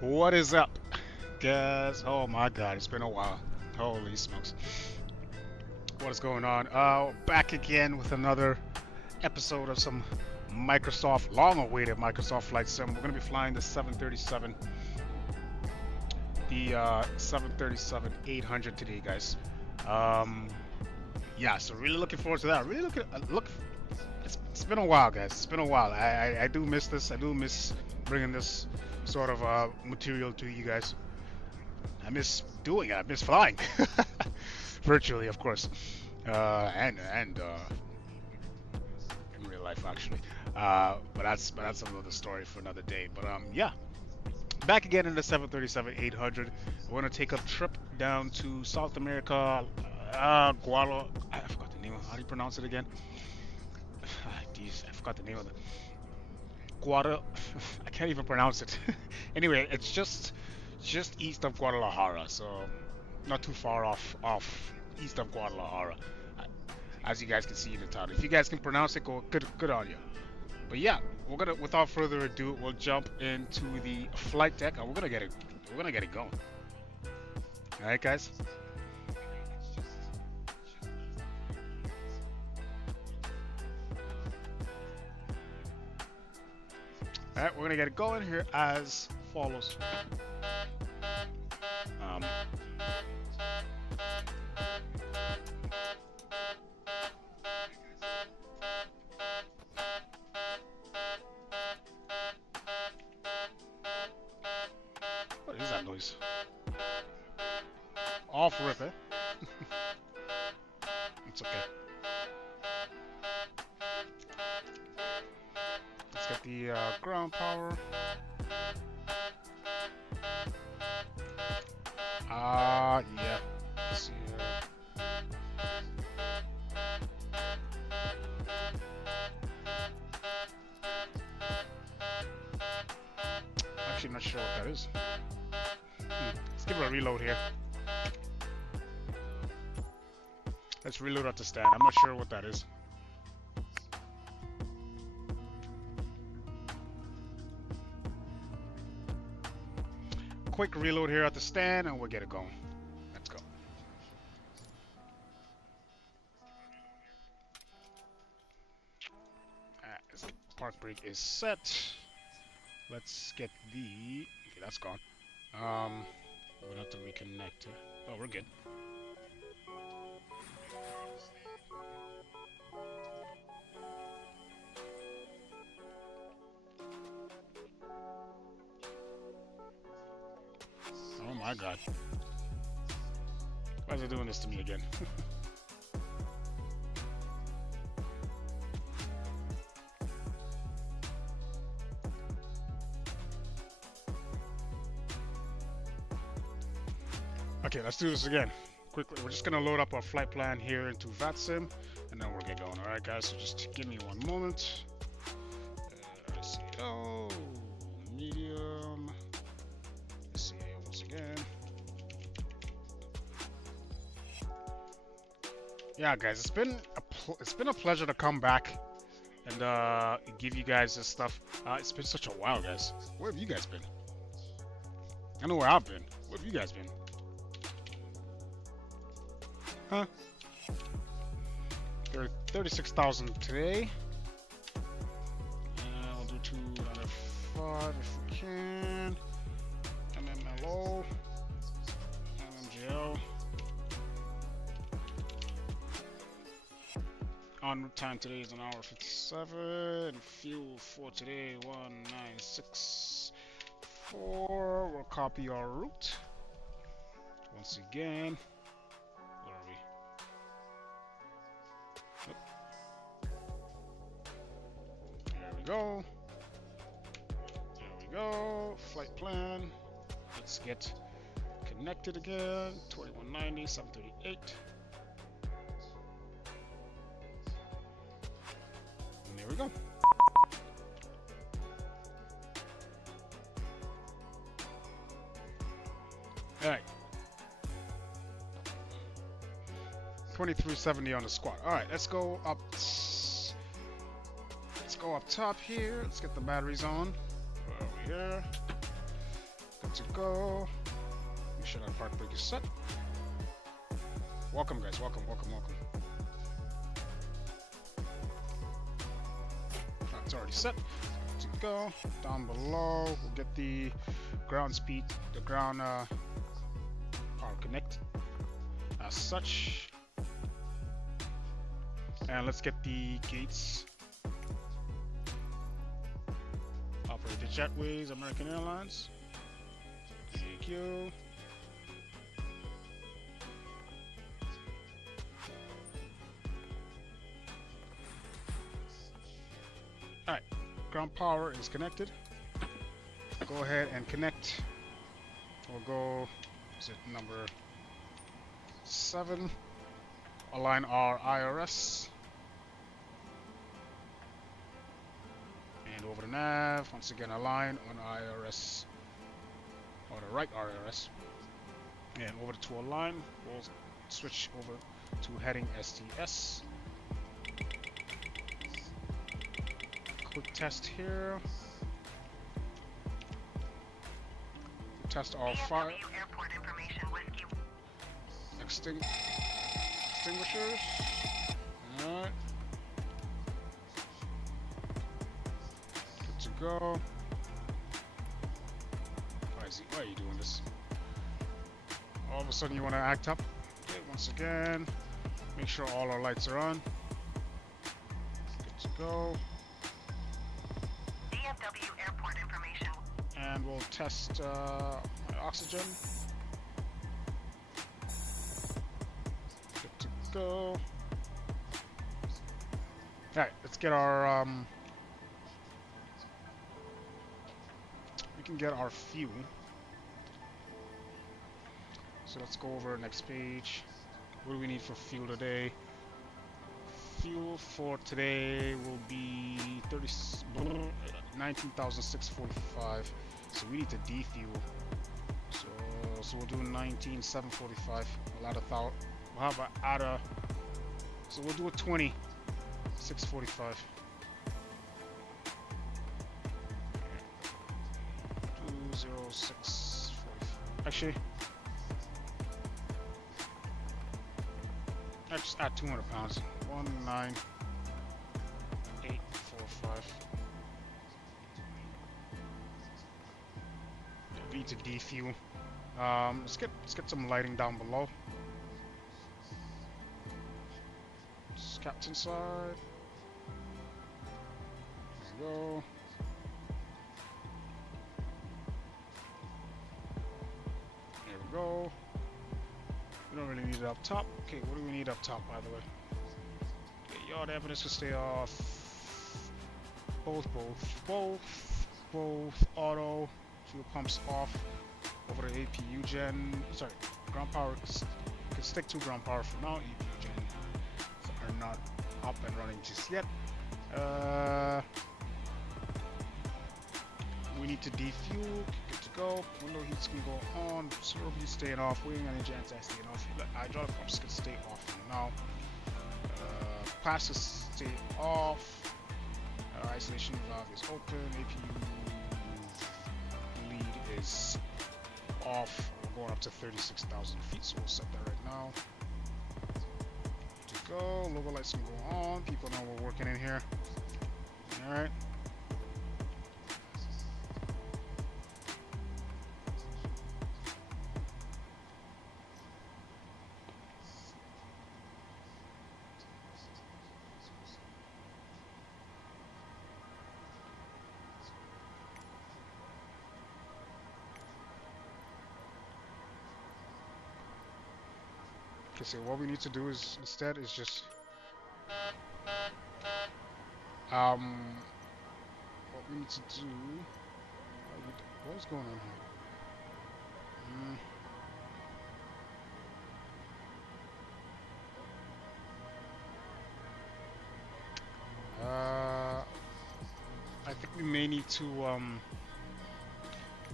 What is up, guys? Oh my god, it's been a while. Holy smokes. What is going on? Back again with another episode of some Microsoft, long-awaited Microsoft Flight Sim. We're going to be flying the 737, the 737-800 today, guys. Yeah, so really looking forward to that. Really it's been a while, guys. It's been a while. I do miss this. I do miss bringing this sort of material to you guys. I miss doing it. I miss flying, virtually, of course, and in real life, actually. But that's another story for another day. But yeah, back again in the 737-800. We're gonna take a trip down to South America, Guadalajara. I forgot the name. How do you pronounce it again? Jeez, I forgot the name of the Guadal. I can't even pronounce it. Anyway, it's just east of Guadalajara, so not too far off east of Guadalajara, as you guys can see in the title. If you guys can pronounce it, good on you. But yeah, we're gonna, without further ado, we'll jump into the flight deck and we're gonna get it going. All right, guys. All right, we're gonna get it going here as follows. What is that noise? Off rip, eh? It's okay. Let's get the ground power. Yeah. Let's see here. Actually, not sure what that is. Let's give it a reload here. Let's reload at the stand. I'm not sure what that is. Quick reload here at the stand and we'll get it going. Let's go. Alright, park brake is set. Let's get the... Okay, that's gone. We'll have to reconnect it. Oh, we're good. Oh my god. Why is it doing this to me again? Okay, let's do this again. Quickly, we're just gonna load up our flight plan here into Vatsim, and then we'll get going. Alright guys, so just give me one moment. SEO, medium, SEO once again. Yeah guys, it's been a pleasure to come back and give you guys this stuff. It's been such a while, guys. Where have you guys been? I know where I've been. Where have you guys been? Huh? 36,000 today. And I'll do 295 if we can. Mmlo. MMGL. En route time today is 1 hour 57. Fuel for today 1964. We'll copy our route. Once again. Go. There we go. Flight plan. Let's get connected again. 2190, 738. And there we go. All right. 2370 on the squat. All right, let's go up. Go up top here. Let's get the batteries on. Over here. Go to go. Make sure that park brake is set. Welcome, guys. Welcome. That's already set. To go. Down below, we'll get the ground speed, the ground power connect as such. And let's get the gates. Operate the jetways, American Airlines. Thank you. Alright, ground power is connected. Go ahead and connect. We'll go, is it number 7? Align our IRS. And over the nav, once again align on IRS, or the right IRS. And over to align, we'll switch over to heading STS. Quick test here. Test all fire. Extinguishers. Alright. Good to go. Why are you doing this? All of a sudden you want to act up. Okay, once again, make sure all our lights are on. Good to go. Kdfw airport information. And we'll test my oxygen. Good to go. Alright, let's get our we can get our fuel. So let's go over next page. What do we need for fuel today? Fuel for today will be 19,645. So we need to defuel. So we'll do 19,745. We'll have a so we'll do a 20,645. 20645. Actually, let's just add 200 pounds. 19845. We need to defuel. Let's get some lighting down below. Just captain side. There we go. There we go. We don't really need it up top. Okay, what do we need up top, by the way? Okay, yard evidence will stay off. Both auto. Fuel pumps off. Over the APU gen. Sorry, ground power. Could stick to ground power for now. APU gen are not up and running just yet. We need to defuel. Good to go. Window heats can go on. Servo heat staying off. Wing energy anti staying off. Hydraulic pumps can stay off for now. Passes stay off. Isolation valve is open. APU lead is off. We're going up to 36,000 feet, so we'll set that right now. Good to go. Logo lights can go on. People know we're working in here. Alright. Okay, so what we need to do is instead is just what we need to do. What is going on here? I think we may need to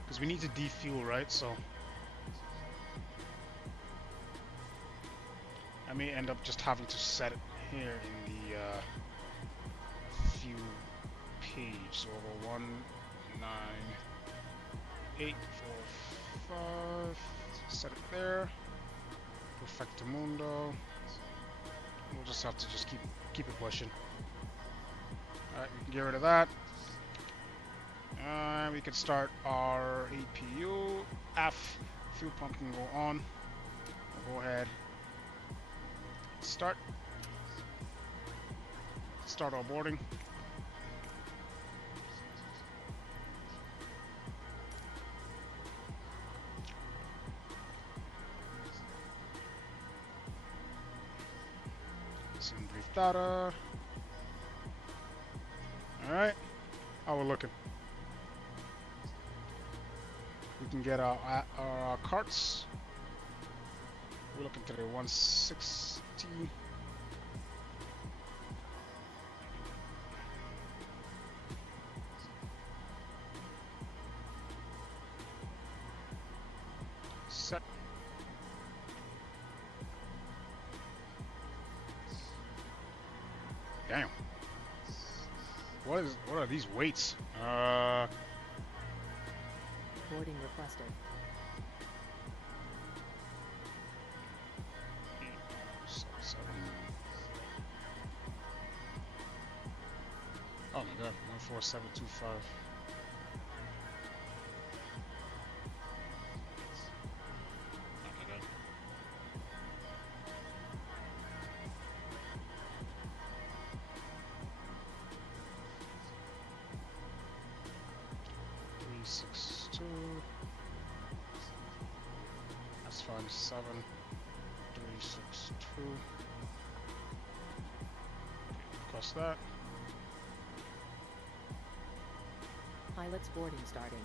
because we need to defuel, right? So I may end up just having to set it here in the fuel page. So we'll go 19845. 5. Set it there. Perfectamundo. We'll just have to just keep it pushing. Alright, we can get rid of that. We can start our APU. F. Fuel pump can go on. We'll go ahead. Start our boarding. Send brief data. Alright, how we're looking. We can get our carts. We're looking today 160. Set. Damn. What are these weights? Boarding requested. Oh my god, 14725. Oh my god. That's fine. 7362. Cross that. Pilot's boarding starting.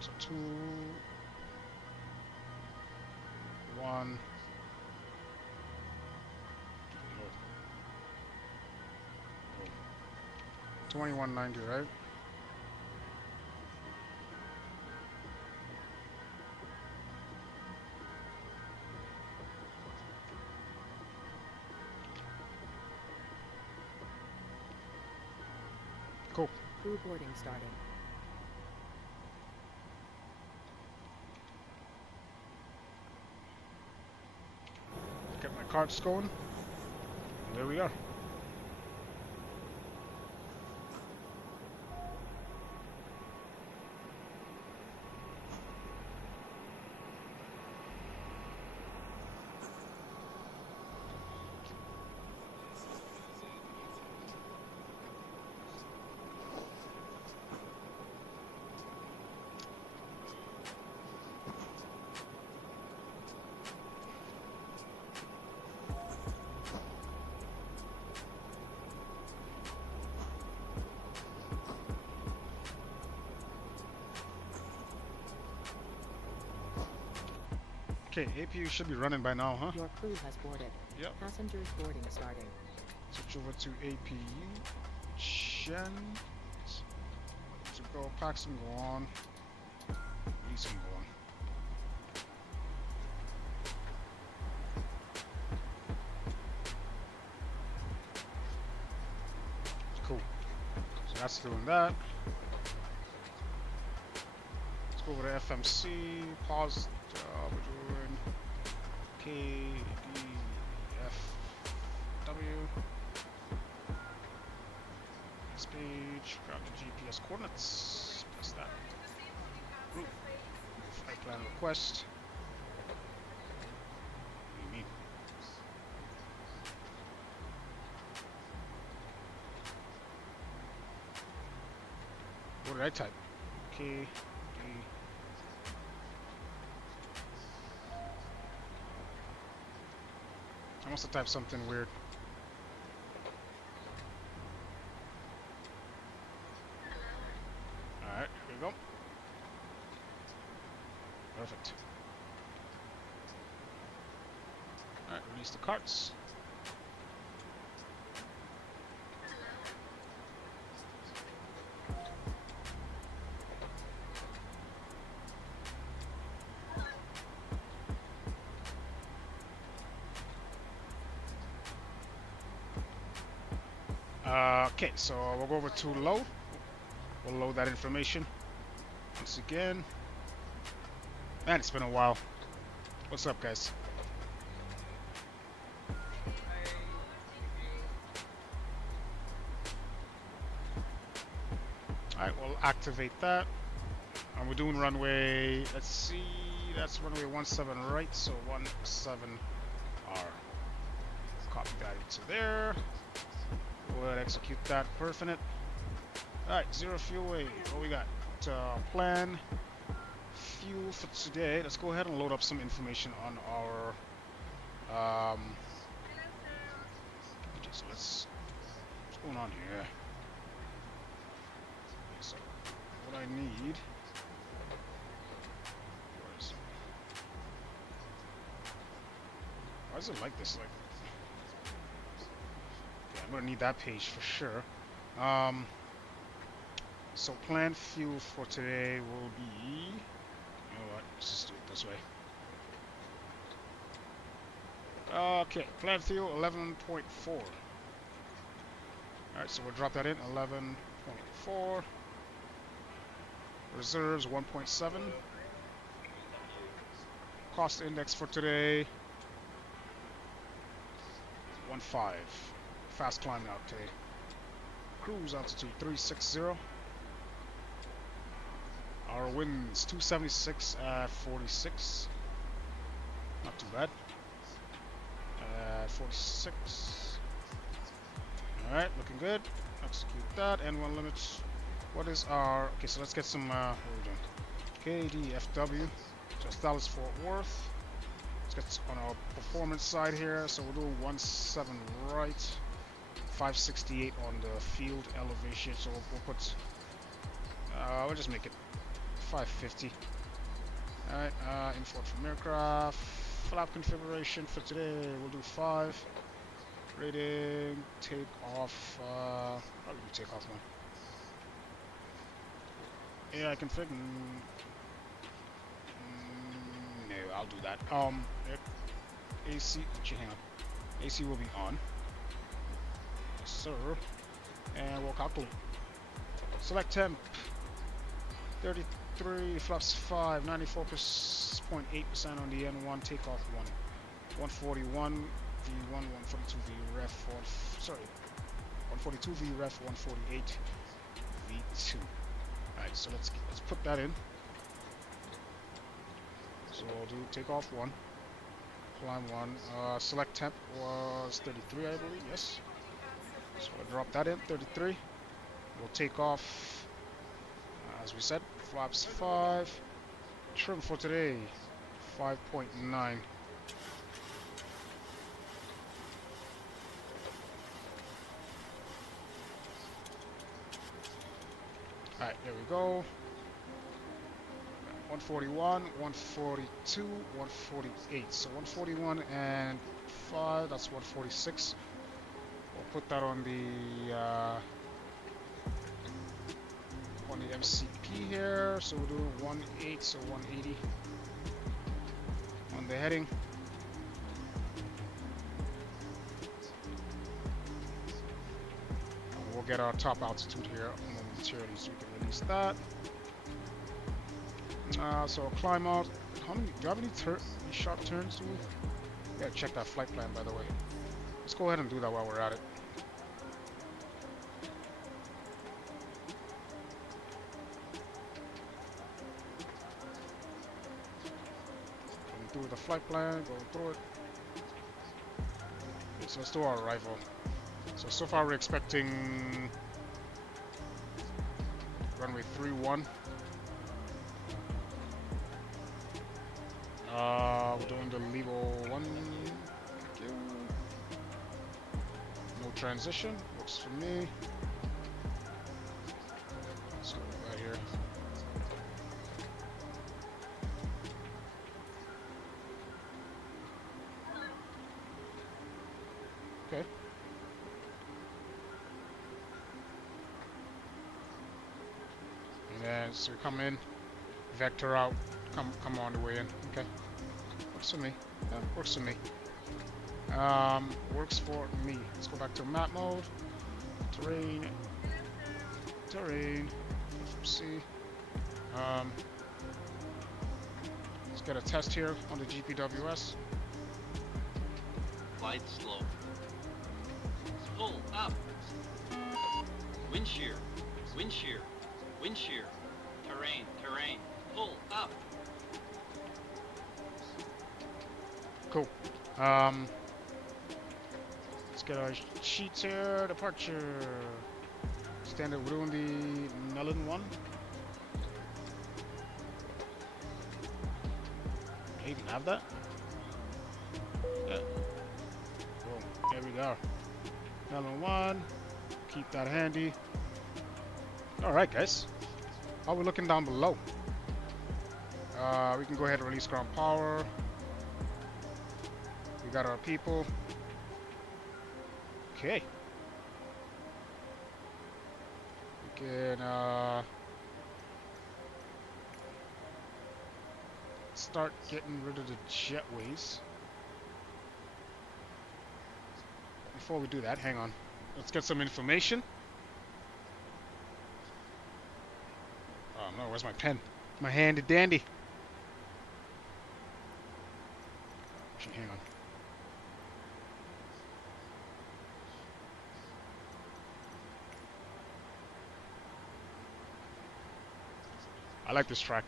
So 2, 1. 2190, right? Cool. Crew boarding starting. Get my carts going. There we are. Okay, APU should be running by now, huh? Your crew has boarded. Yep. Passengers boarding starting. Switch over to APU. Gen. To go, packs can go on. These can go on. Cool. So that's doing that. Let's go over to FMC. Pause. We're doing Kdfw. Next page. Grab the GPS coordinates. Press that. Route. Flight plan request. What do you mean? What did I type? KD. I must have typed something weird. Alright, here we go. Perfect. Alright, release the carts. Okay, so we'll go over to load. We'll load that information once again. Man, it's been a while. What's up, guys? Alright, we'll activate that. And we're doing runway, let's see, that's runway 17 right, so 17R. Copy that into there. Go ahead, execute that, perfect. Alright, zero fuel weight. What we got? Plan fuel for today. Let's go ahead and load up some information on our okay, so what's going on here? Okay, so what I need, where is it? Why is it like this? Like, okay, I'm gonna need that page for sure. So planned fuel for today will be, you know what, let's just do it this way. Okay, planned fuel 11.4. Alright, so we'll drop that in, 11.4. Reserves 1.7. Cost index for today, 1.5. Fast climbing out today. Cruise altitude 360. Our winds 276 at 46. Not too bad. 46. Alright, looking good. Execute that. N1 limits. What is our... Okay, so let's get some... what are we doing? Kdfw. Just Dallas Fort Worth. Let's get on our performance side here. So we're doing 17 right. 568 on the field elevation. So we'll put... we'll just make it 550. Alright, import from aircraft. Flap configuration for today, we'll do 5. Rating, take off, probably do take off 1. AI config, no, I'll do that. AC, actually, hang on. AC will be on. Yes, sir. And we'll calculate. Select temp. 33, flaps 5, 94.8% on the N1, takeoff 1. 141 V1, 142 V ref, 142 V ref, 148 V2. Alright, so let's put that in. So we'll do takeoff 1, climb 1. Select temp was 33, I believe, yes. So we'll drop that in, 33. We'll take off. As we said, flaps 5. Trim for today, 5.9. Alright, there we go. 141, 142, 148. So 141 and 5, that's 146. We'll put that on the MCP here, so we'll do 1.8, so 180 on the heading. And we'll get our top altitude here momentarily, so we can release that. So climb out. How many? Do you have any sharp turns? Do we? Gotta check that flight plan, by the way. Let's go ahead and do that while we're at it. Through the flight plan, going through it. Okay, so let's do our arrival. So far we're expecting runway 31. We're doing the level 1. No transition, works for me. Let's go right here. Okay. And then so we come in, vector out, come on the way in. Okay. Works for me. Yeah, works for me. Works for me. Let's go back to map mode. Terrain. Terrain. C. Let's get a test here on the GPWS. Glide slow. Pull up. Wind shear. Wind shear. Wind shear. Terrain. Terrain. Pull up. Cool. Let's get our sheets here. Departure. Standard. We're doing the Melon one. I even have that? Yeah. Boom. There we go. Melon one. Keep that handy. Alright, guys. How are we looking down below? We can go ahead and release ground power. We got our people. Okay. We can start getting rid of the jetways. Before we do that, hang on. Let's get some information. Oh no, where's my pen? My handy dandy. Actually, hang on. I like this track.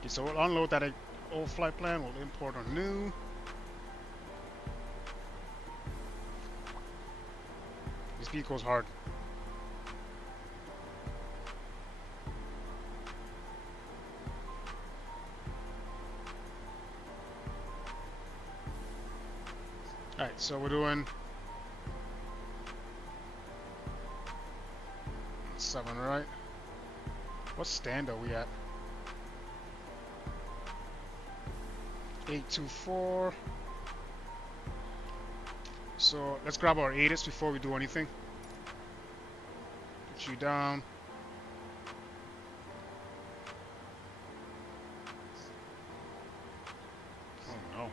Okay, so we'll unload that old flight plan. We'll import a new. This vehicle's hard. Alright, so we're doing 7, right? What stand are we at? 824. So let's grab our ATIS before we do anything. Put you down. Oh no.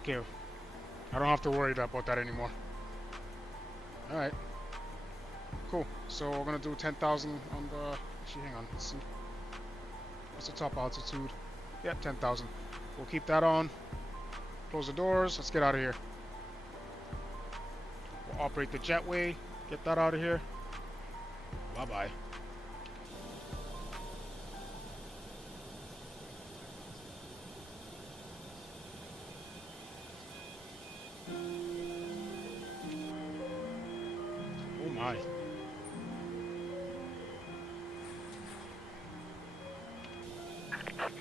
Okay, I don't have to worry about that anymore. Alright. Cool. So we're gonna do 10,000 on the... Actually, hang on. Let's see. What's the top altitude? Yep, 10,000. We'll keep that on. Close the doors. Let's get out of here. We'll operate the jetway. Get that out of here. Bye-bye. Oh my.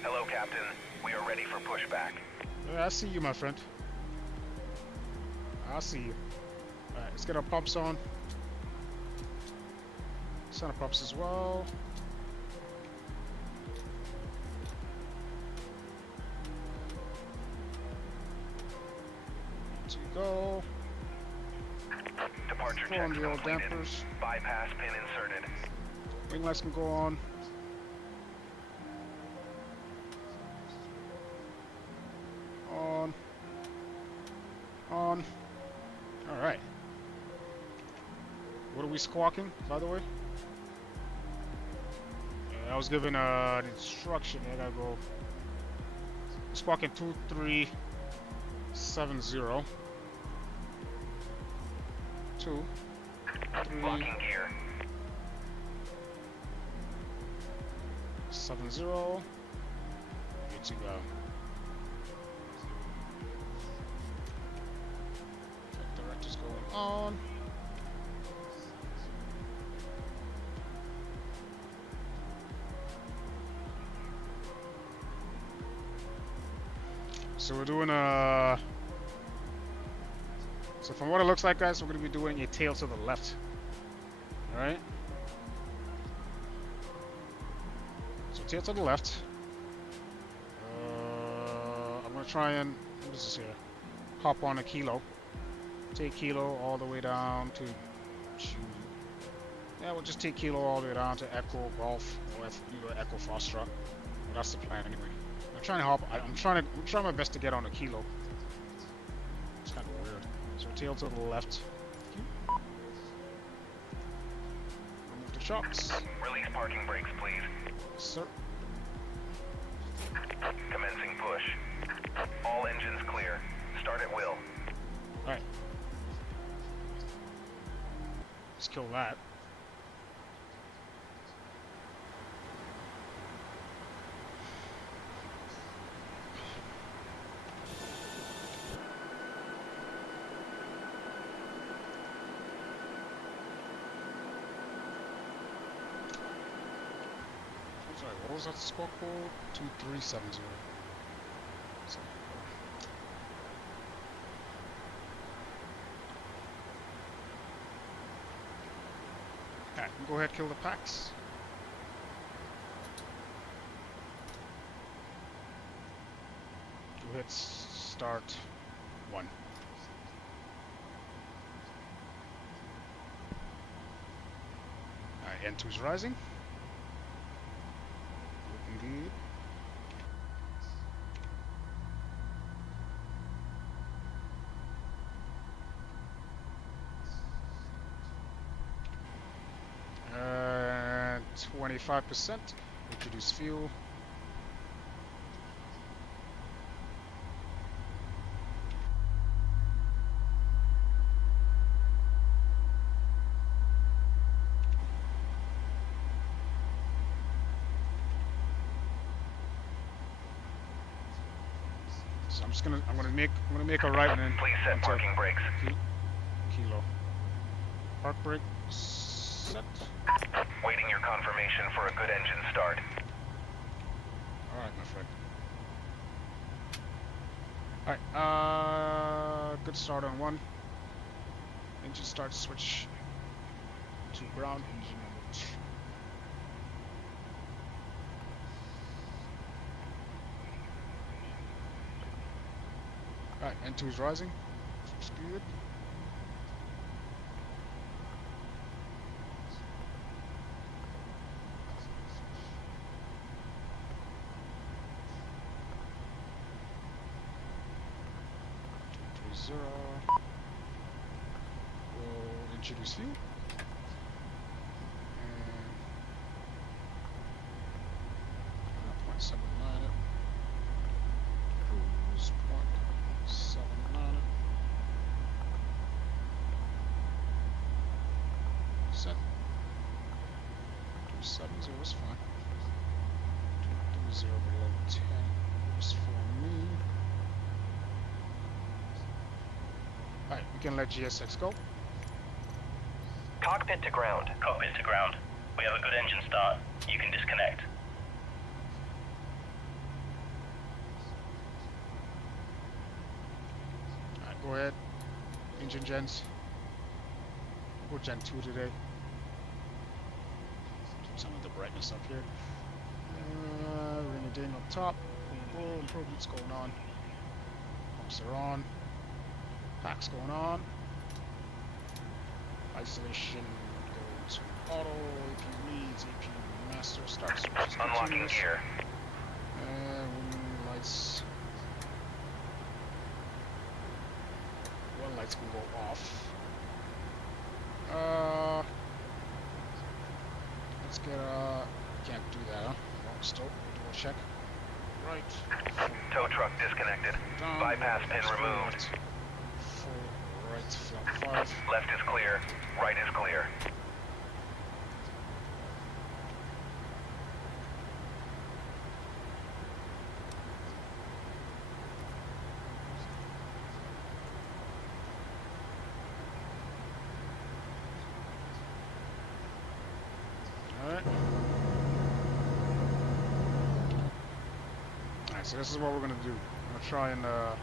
Hello, Captain. We are ready for pushback. Yeah, I see you, my friend. I see you. Alright, let's get our pumps on. Center pumps as well. To go. Departure Pull on checks the old completed. dampers. Bypass pin inserted. Wing lights can go on. On. Alright. What are we squawking, by the way? I was given an instruction. I gotta go. Squawking 2370. 2, 3, Locking gear. 70. Good to go. Director's going on. So we're doing a So from what it looks like, guys, we're going to be doing a tail to the left. Alright? So tail to the left. I'm going to try and, what is this here? Hop on a kilo. Take kilo all the way down to, yeah, we'll just take kilo all the way down to Echo Golf or Echo Foxtrot. Well, that's the plan anyway. I'm trying to hop. I'm trying my best to get on a kilo. It's kind of weird. So tail to the left. Remove the shocks. Release parking brakes, please. Yes, sir. Commencing push. All engines clear. Start at will. Alright. Let's kill that. Sorry, what was that score code? 2370. Alright, go ahead, kill the packs. Go hit start 1. Alright, N2's rising. Looking good. And 25%. Introduce fuel. So I'm gonna make a right and then Please set onto parking brakes. kilo. Park brake set. Waiting your confirmation for a good engine start. Alright, my friend. Alright, good start on 1. Engine start switch to brown engine number 2. Alright, N2 is rising. Speed. Zero. We'll introduce fuel. And 0.79 it. Cruise 0.79 it. Set. 270 is fine. 230 below 10 is for me. Alright, we can let GSX go. Cockpit to ground. Cockpit to ground. We have a good engine start. You can disconnect. Alright, go ahead. Engine gens. We'll go Gen 2 today. Some of the brightness up here. Rainy day up top. Boom, boom, improvements going on. Pumps are on. Packs going on. Isolation goes to auto. AP reads. AP master starts. Switches Unlocking continuous. gear. Lights. One light's gonna go off. Let's get can't do that, huh? Wrong stop. Dual check. Right. Tow truck disconnected. Down. Bypass pin Left. removed. Full right. Flap 5. Left is clear. Right is clear. Alright. Alright, so this is what we're gonna do. I'm gonna try and where are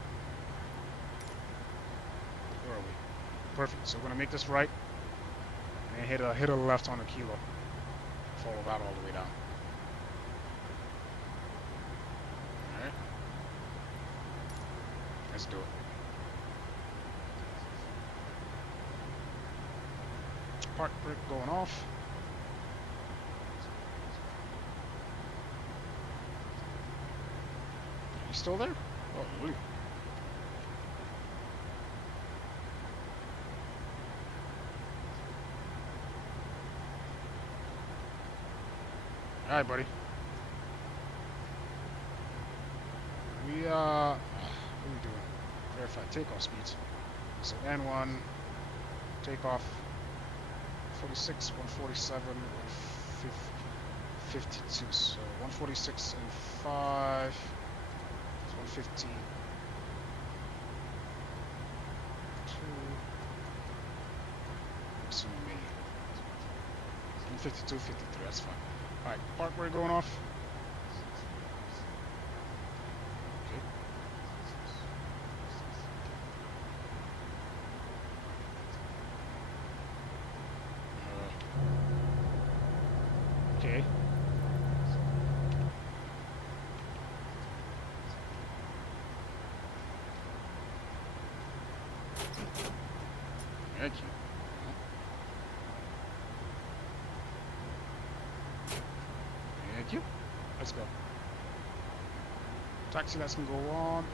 we? Perfect. So we're gonna make this right and hit a left on the kilo. Follow that all the way down. All right. Let's do it. Park brake going off. You still there? Oh, wait. All right, buddy. What are we doing? Verify takeoff speeds. So N1 takeoff 46, 147, 52. So 146 and 5. It's 115. 2. What's in me? 152, 53. That's fine. All right, park brake going off. Okay. Okay. Thank you. Thank you. Let's go. Taxi lights can go on.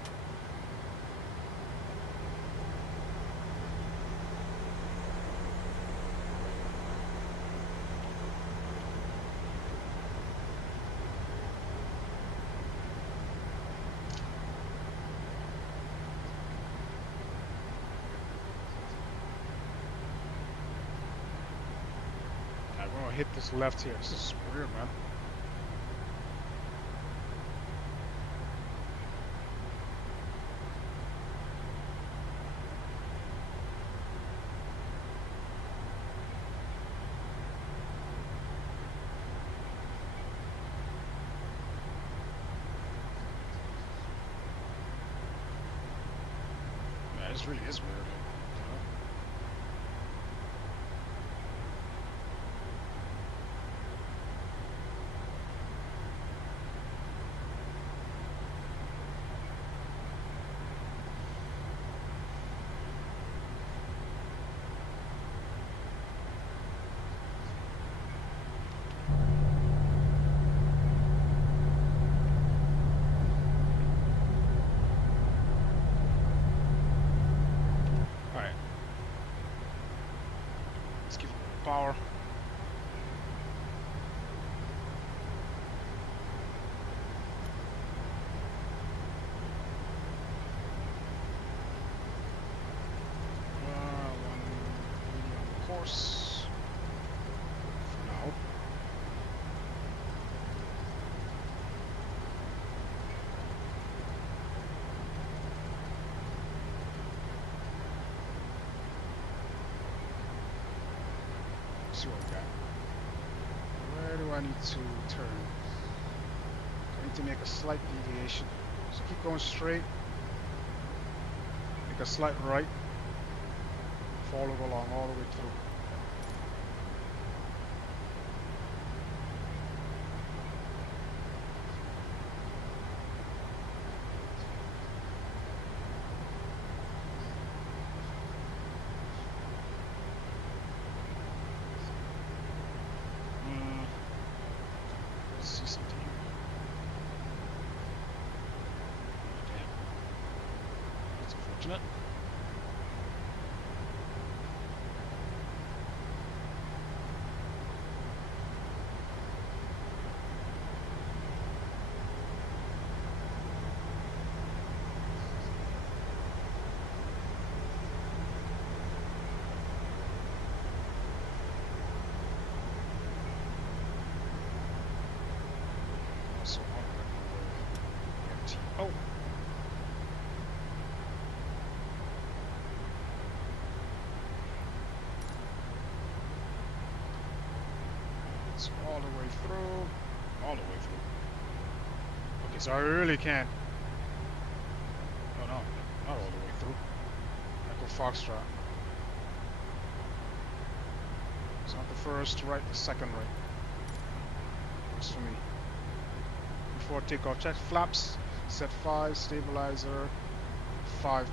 I'm gonna hit this left here. This is weird, man. Yeah, this really is weird. You know? Alright. Let's give it a little power. One medium course for now. Let's see what we got. Where do I need to turn? I need to make a slight deviation. So keep going straight. Make a slight right. Follow it along all the way through. Let's see something here. Damn. That's unfortunate. So oh. It's all the way through. All the way through. Okay, so I really can't. Oh no, not all the way through. Echo Foxtrot. It's not the first right, the second right. Works for me. Before takeoff, check flaps, set 5, stabilizer 5.04.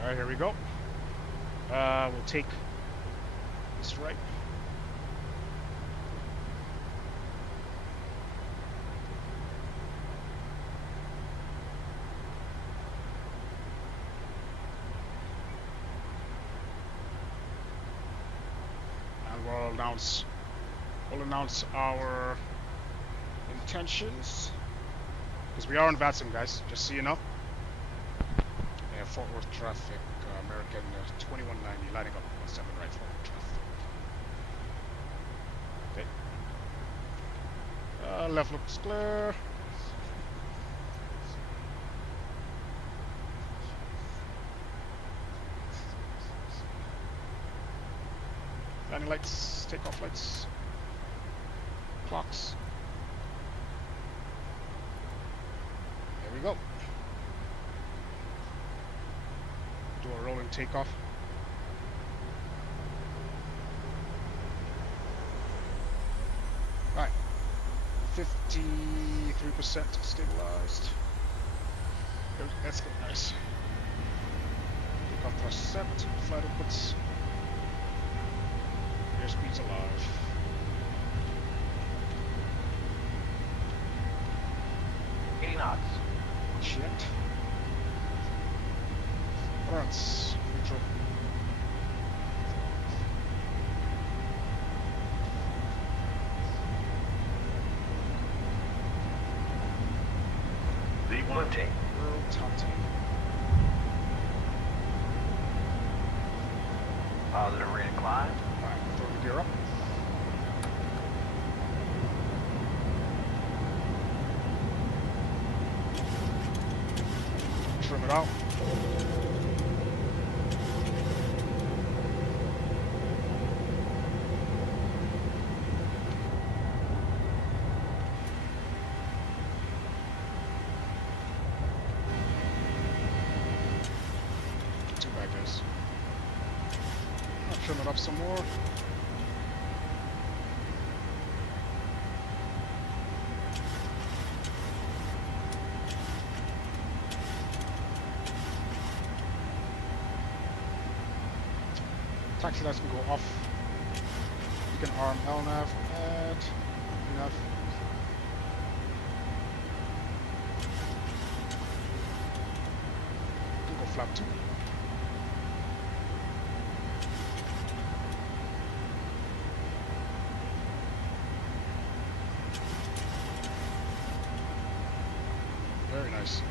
Alright, here we go. We'll take this right. And we'll announce our intentions. Because we are in Vatsim, guys, just so you know. Yeah, Fort Worth traffic, American 2190, lining up 17 right, Fort Worth traffic. Okay. Left looks clear. Landing lights, takeoff lights, clocks. There we go. Do a rolling takeoff. Right. 53% stabilized. That's good, nice. Takeoff thrust set, flight inputs. Airspeed's alive. knots. Shit. Fronts. Neutral. Rotate. Rotate. Positive rate of climb. Alright, throw the gear up. Trim it out. Too bad, guys. I'll trim it up some more. Taxi lights can go off. You can arm LNAV, add enough. You can go flap 2. Very nice.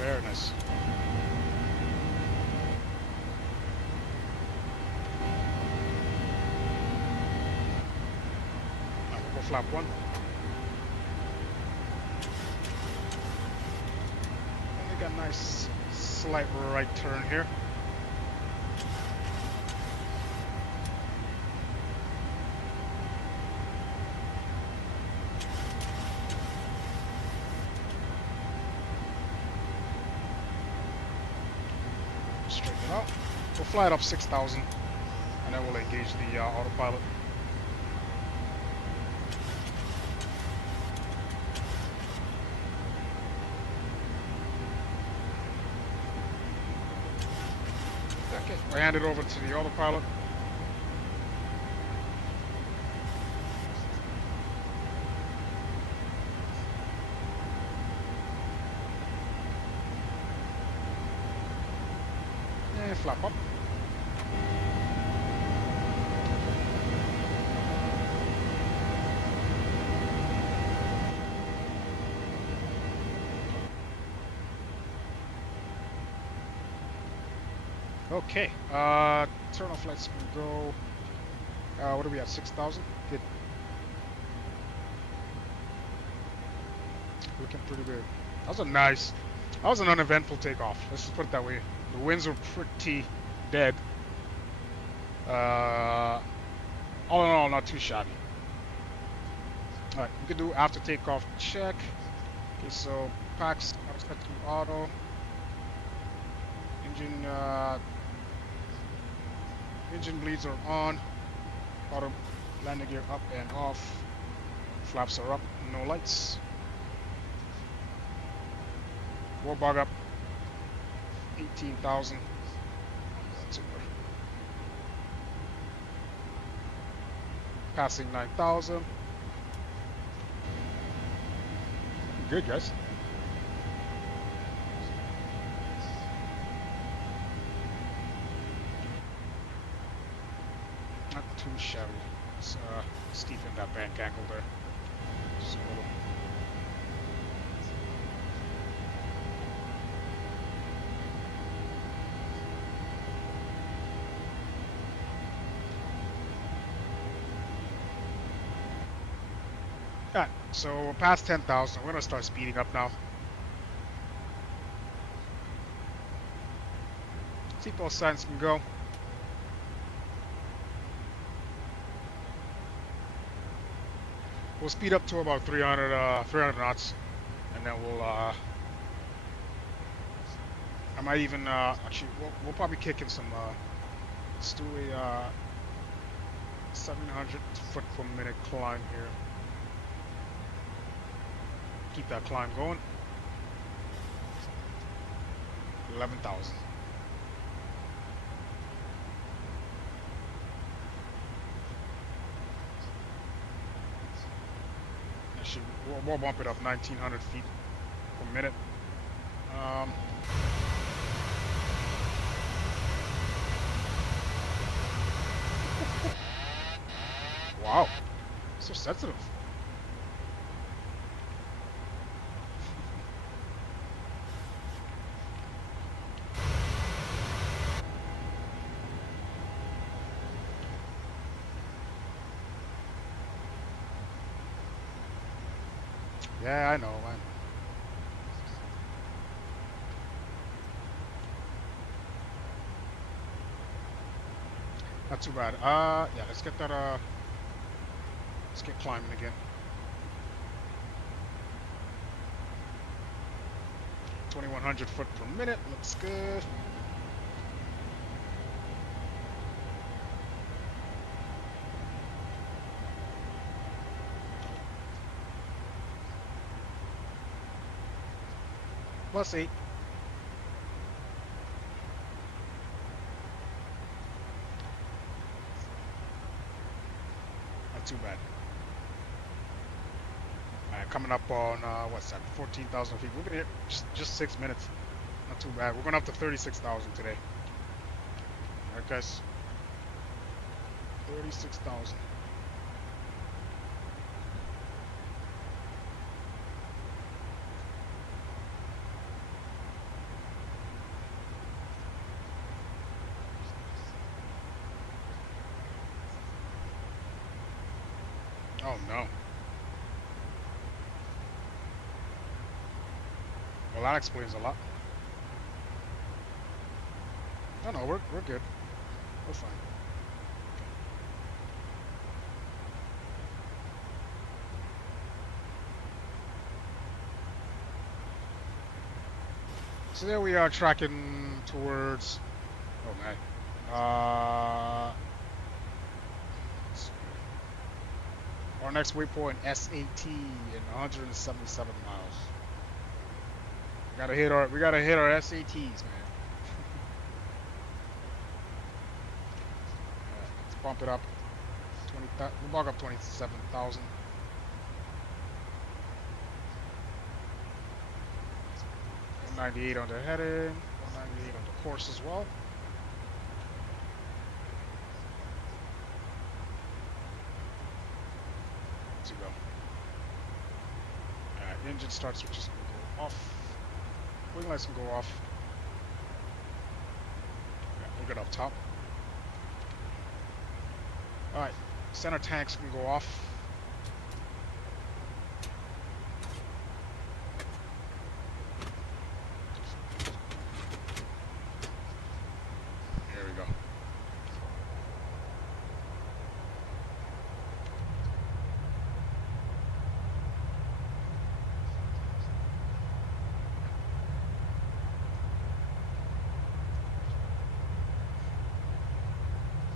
Very nice. Now we'll go flap 1. And we got a nice slight right turn here. Straighten it out. We'll fly it up 6,000 and then we'll engage the autopilot. Okay, we'll hand it over to the autopilot. And flap up. Okay. Turn off lights can go. What are we at? 6,000. Good. Looking pretty good. That was a nice. That was an uneventful takeoff. Let's just put it that way. The winds were pretty dead. All in all, not too shabby. All right, we can do after takeoff check. Okay, so packs are set to auto. Engine bleeds are on. Auto landing gear up and off. Flaps are up. No lights. War bug up. 18,000. That's over. Passing 9,000. Good, guys. Not too shabby. It's steep in that bank angle there. Just a little. Alright, so we're past 10,000. We're gonna start speeding up now. Seatbelt signs can go. We'll speed up to about 300 knots, and then we'll. I might even actually we'll probably kick in some. Let's do a 700 foot per minute climb here. Keep that climb going. 11,000. Actually, we'll bump it up 1,900 feet per minute. Wow, so sensitive. Yeah, I know, man. Not too bad. Yeah, let's get that, let's get climbing again. 2,100 foot per minute, looks good. +8. Not too bad. Alright, coming up on, what's that, 14,000 feet. We're gonna hit just 6 minutes. Not too bad. We're going up to 36,000 today. Alright, guys. 36,000. Oh no. Well, that explains a lot. Oh no, we're good. We're fine. So there we are tracking towards. Oh man. Our next waypoint, SAT, in 177 miles. We gotta hit our SATs, man. Let's bump it up. We'll bug up 27,000. $198 on the heading, $198 on the course as well. To go. Engine start switches can go off. Wing lights can go off. We're good up top. Alright, center tanks can go off. There we go.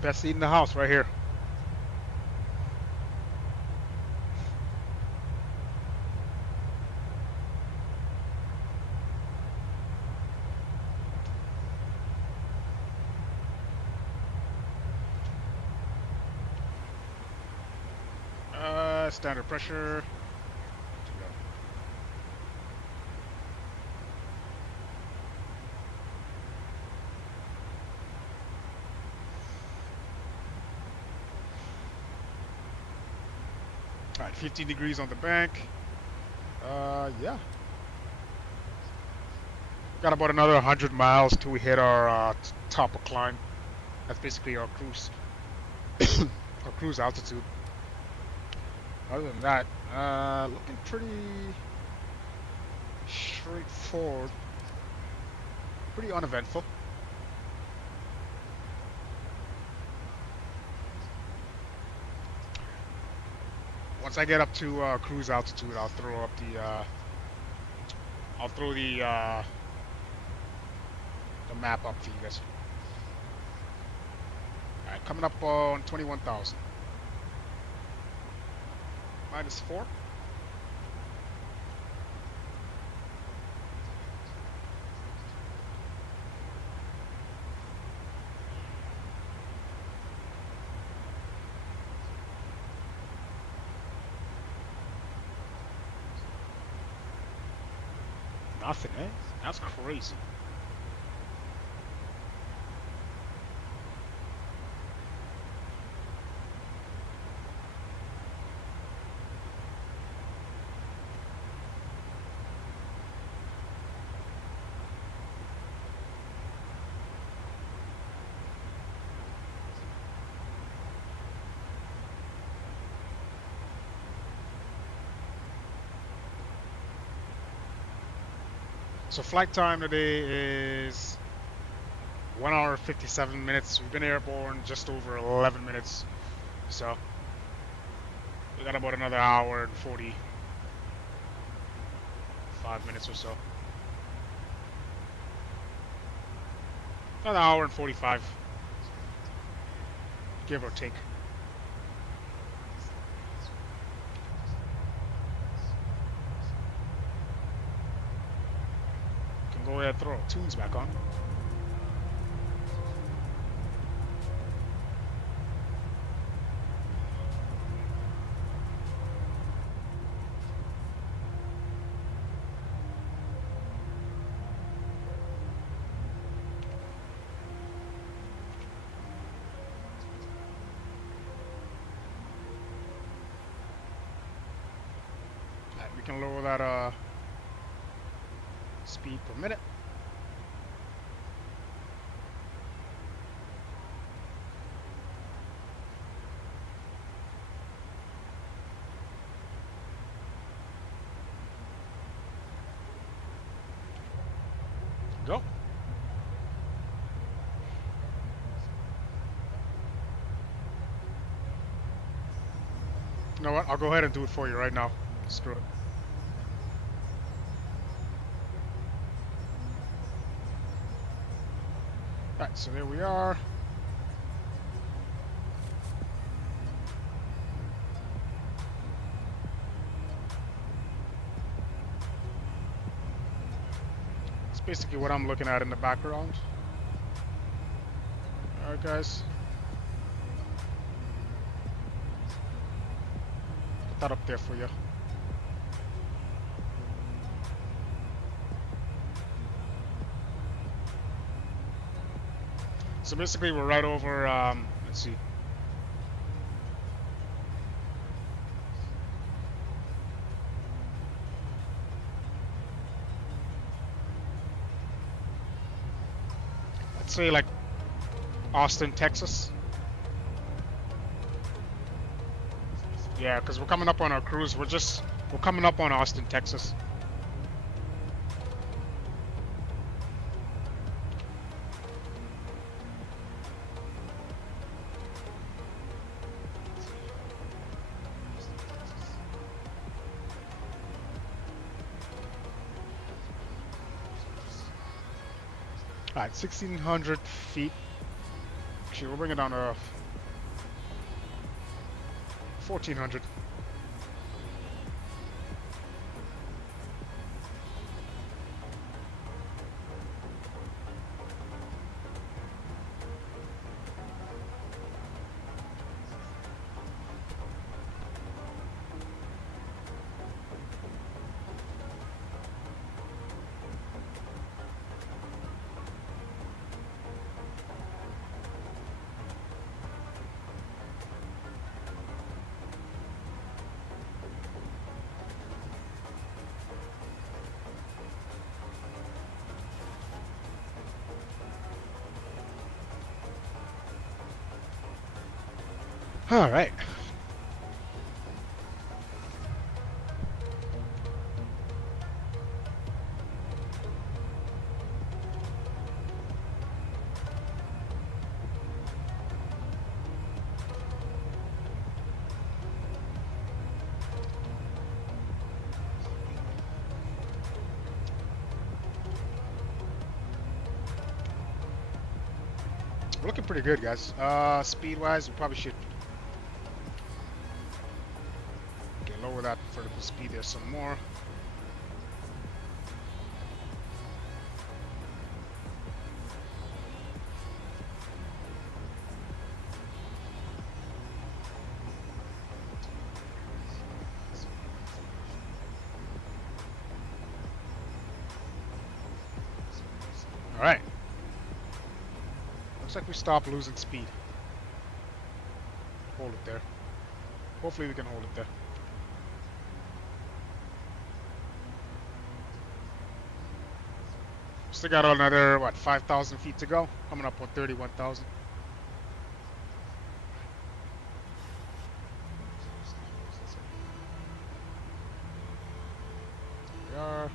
Best seat in the house right here. Standard pressure. Alright, 15 degrees on the bank. Yeah. Got about another 100 miles till we hit our top of climb. That's basically our cruise. Our cruise altitude. Other than that, looking pretty straightforward. Pretty uneventful. Once I get up to cruise altitude, I'll throw up the map up for you guys. All right, coming up on 21,000. -4. Nothing, eh? That's crazy. So flight time today is 1 hour 57 minutes. We've been airborne just over 11 minutes. So we got about another hour and 45 minutes or so. Another hour and 45, give or take. Go ahead and throw tunes back on. Alright, we can lower that speed per minute. Go. You know what? I'll go ahead and do it for you right now. Screw it. Alright, so there we are. That's basically what I'm looking at in the background. Alright, guys. Put that up there for you. So basically we're right over, let's see. Let's say like Austin, Texas. Yeah, because we're coming up on our cruise. We're coming up on Austin, Texas. All right, 1,600 feet. Actually, we'll bring it down to 1,400. All right. We're looking pretty good, guys. Speed-wise, we probably should lower that vertical speed there some more. All right. Looks like we stopped losing speed. Hold it there. Hopefully we can hold it there. Still got another, what, 5,000 feet to go? Coming up on 31,000. We are.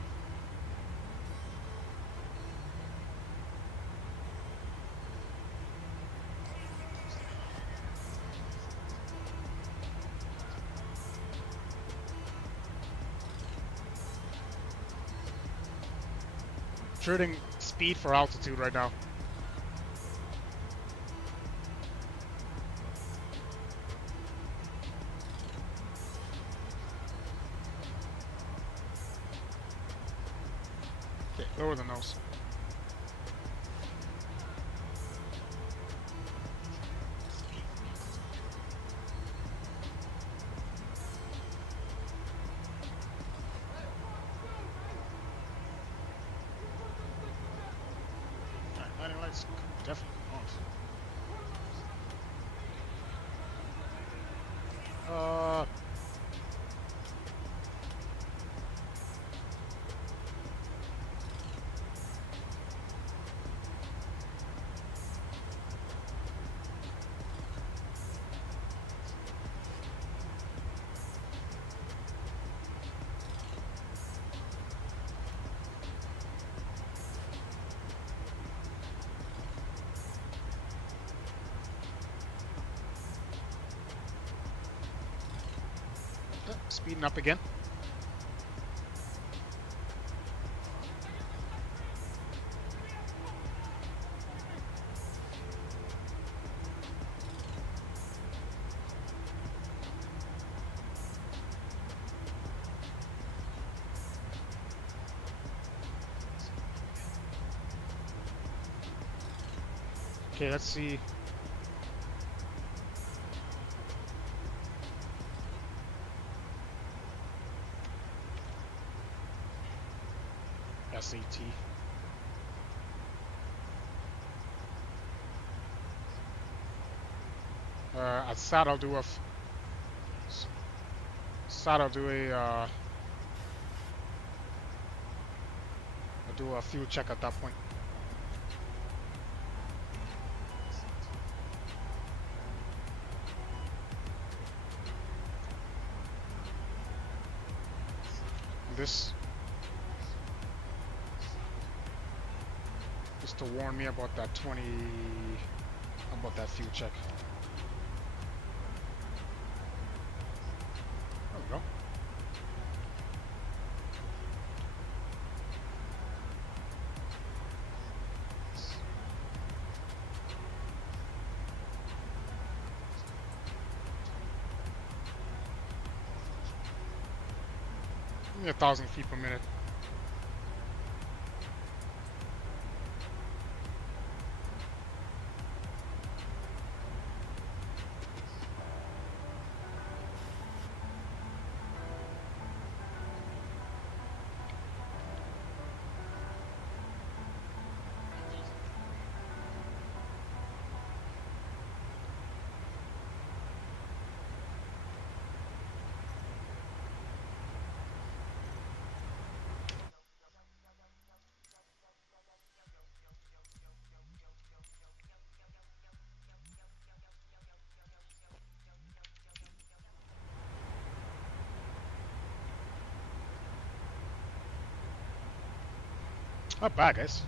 Trading speed for altitude right now. Okay, lower the nose. Lighting lights definitely off. Speeding up again. Okay, let's see. SAT. At SAT I'll do a I'll do a fuel check at that point. this just to warn me about that about that fuel check. There we go. Only 1,000 feet per minute. Not bad, guys.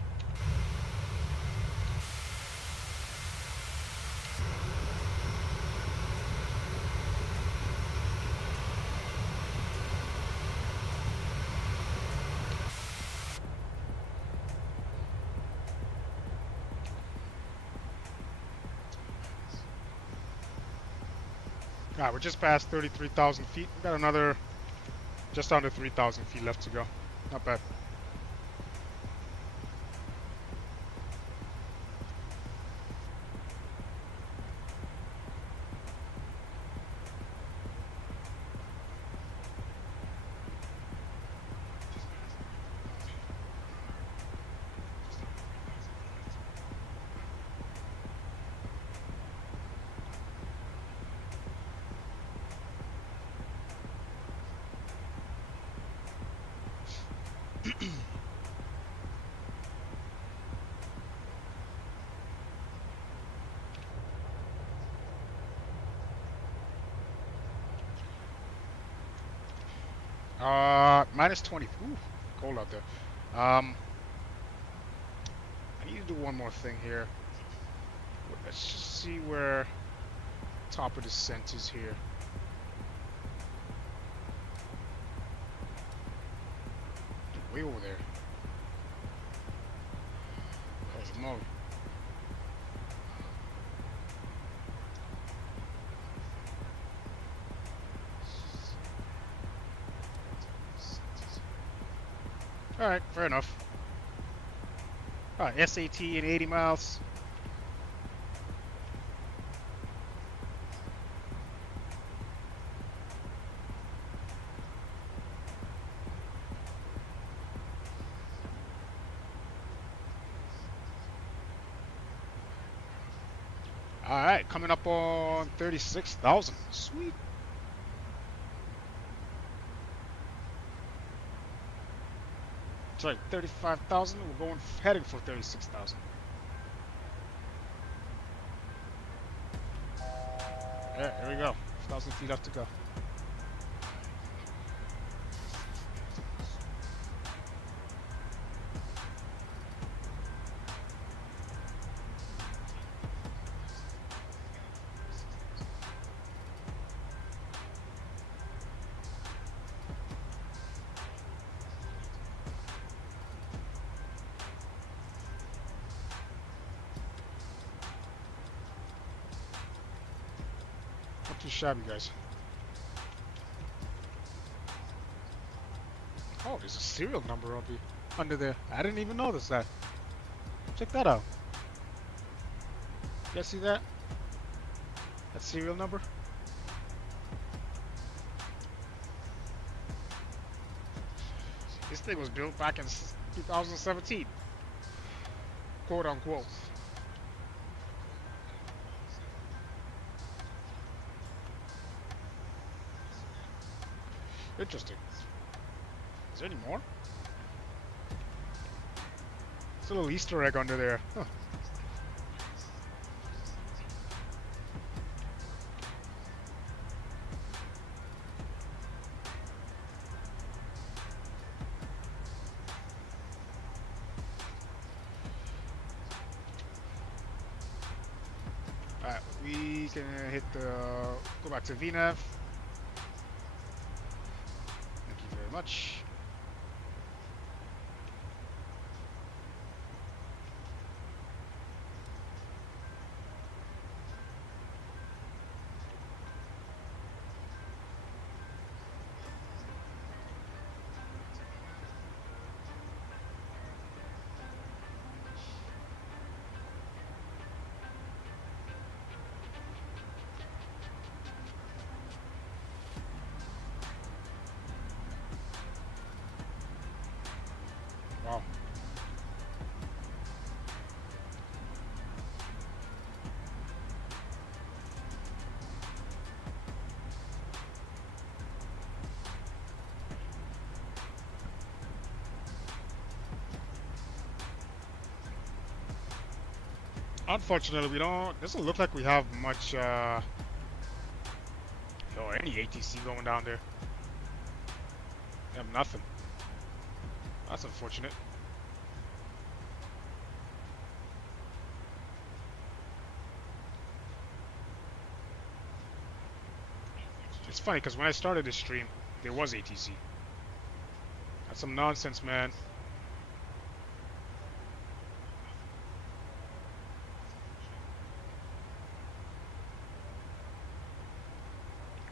Alright, we're just past 33,000 feet. We got another just under 3,000 feet left to go. Not bad. Minus 20. Ooh, cold out there. I need to do one more thing here. Let's just see where top of descent is here. Way over there. Holy moly. Alright, fair enough. Alright, SAT in 80 miles. Alright, coming up on 36,000. Sweet. Sorry, 35,000. We're heading for 36,000. Yeah, here we go. 1,000 feet left to go. Not too shabby, guys. Oh, there's a serial number under there. I didn't even notice that. Check that out. You guys see that? That serial number? This thing was built back in 2017. Quote unquote. Interesting. Is there any more? It's a little Easter egg under there. Huh. we can hit the go back to VNAV. Thank you very much. Wow. Unfortunately, we don't. Doesn't look like we have much or any ATC going down there. We have nothing. That's unfortunate. It's funny because when I started this stream, there was ATC. That's some nonsense, man.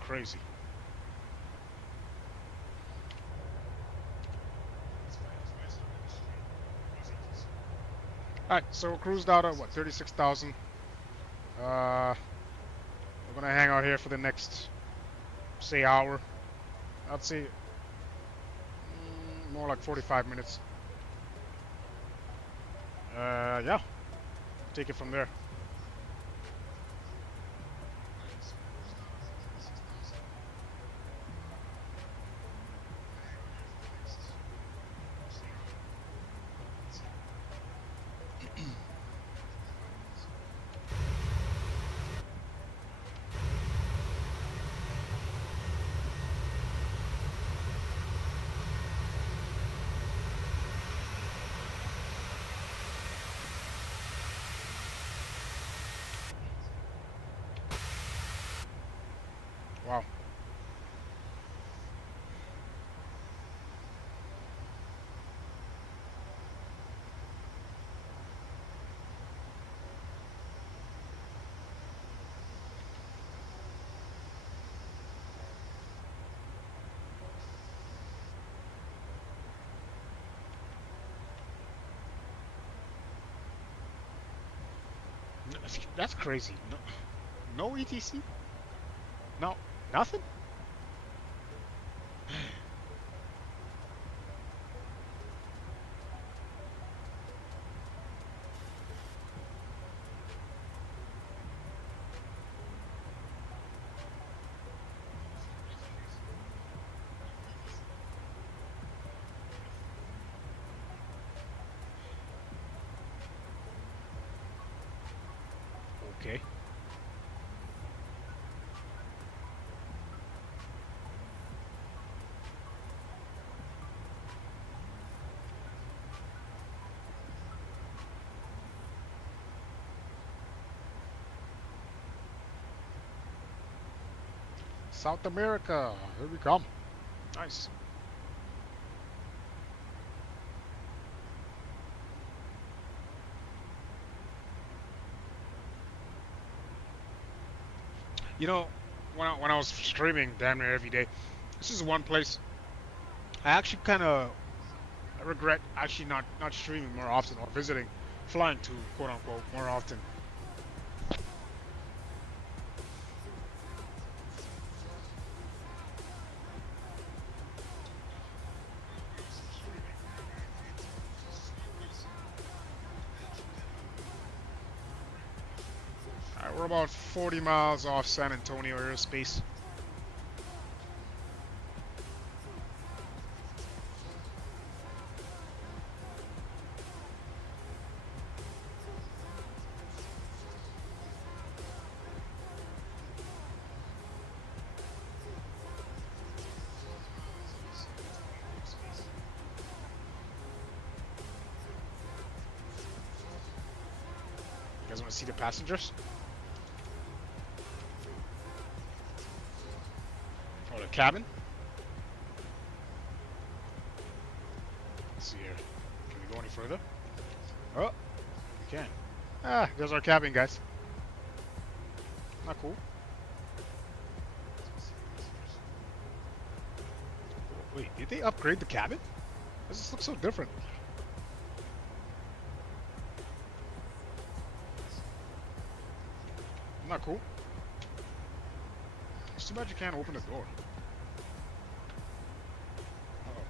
Crazy. Alright, so we're cruised out at what, 36,000. We're gonna hang out here for the next, say, hour. I'd say more like 45 minutes. Yeah. Take it from there. Wow. That's crazy. No ETC? No, nothing? Okay. South America, here we come. Nice. You know, when I was streaming damn near every day, this is one place I actually kind of regret actually not streaming more often or visiting, flying to quote unquote more often. Alright, we're about 40 miles off San Antonio airspace. You guys want to see the passengers? cabin. Let's see here. Can we go any further? Oh, we can. Ah, there's our cabin, guys. Not cool. Wait, did they upgrade the cabin? This looks so different. Not cool. It's too bad you can't open the door. Uh-oh.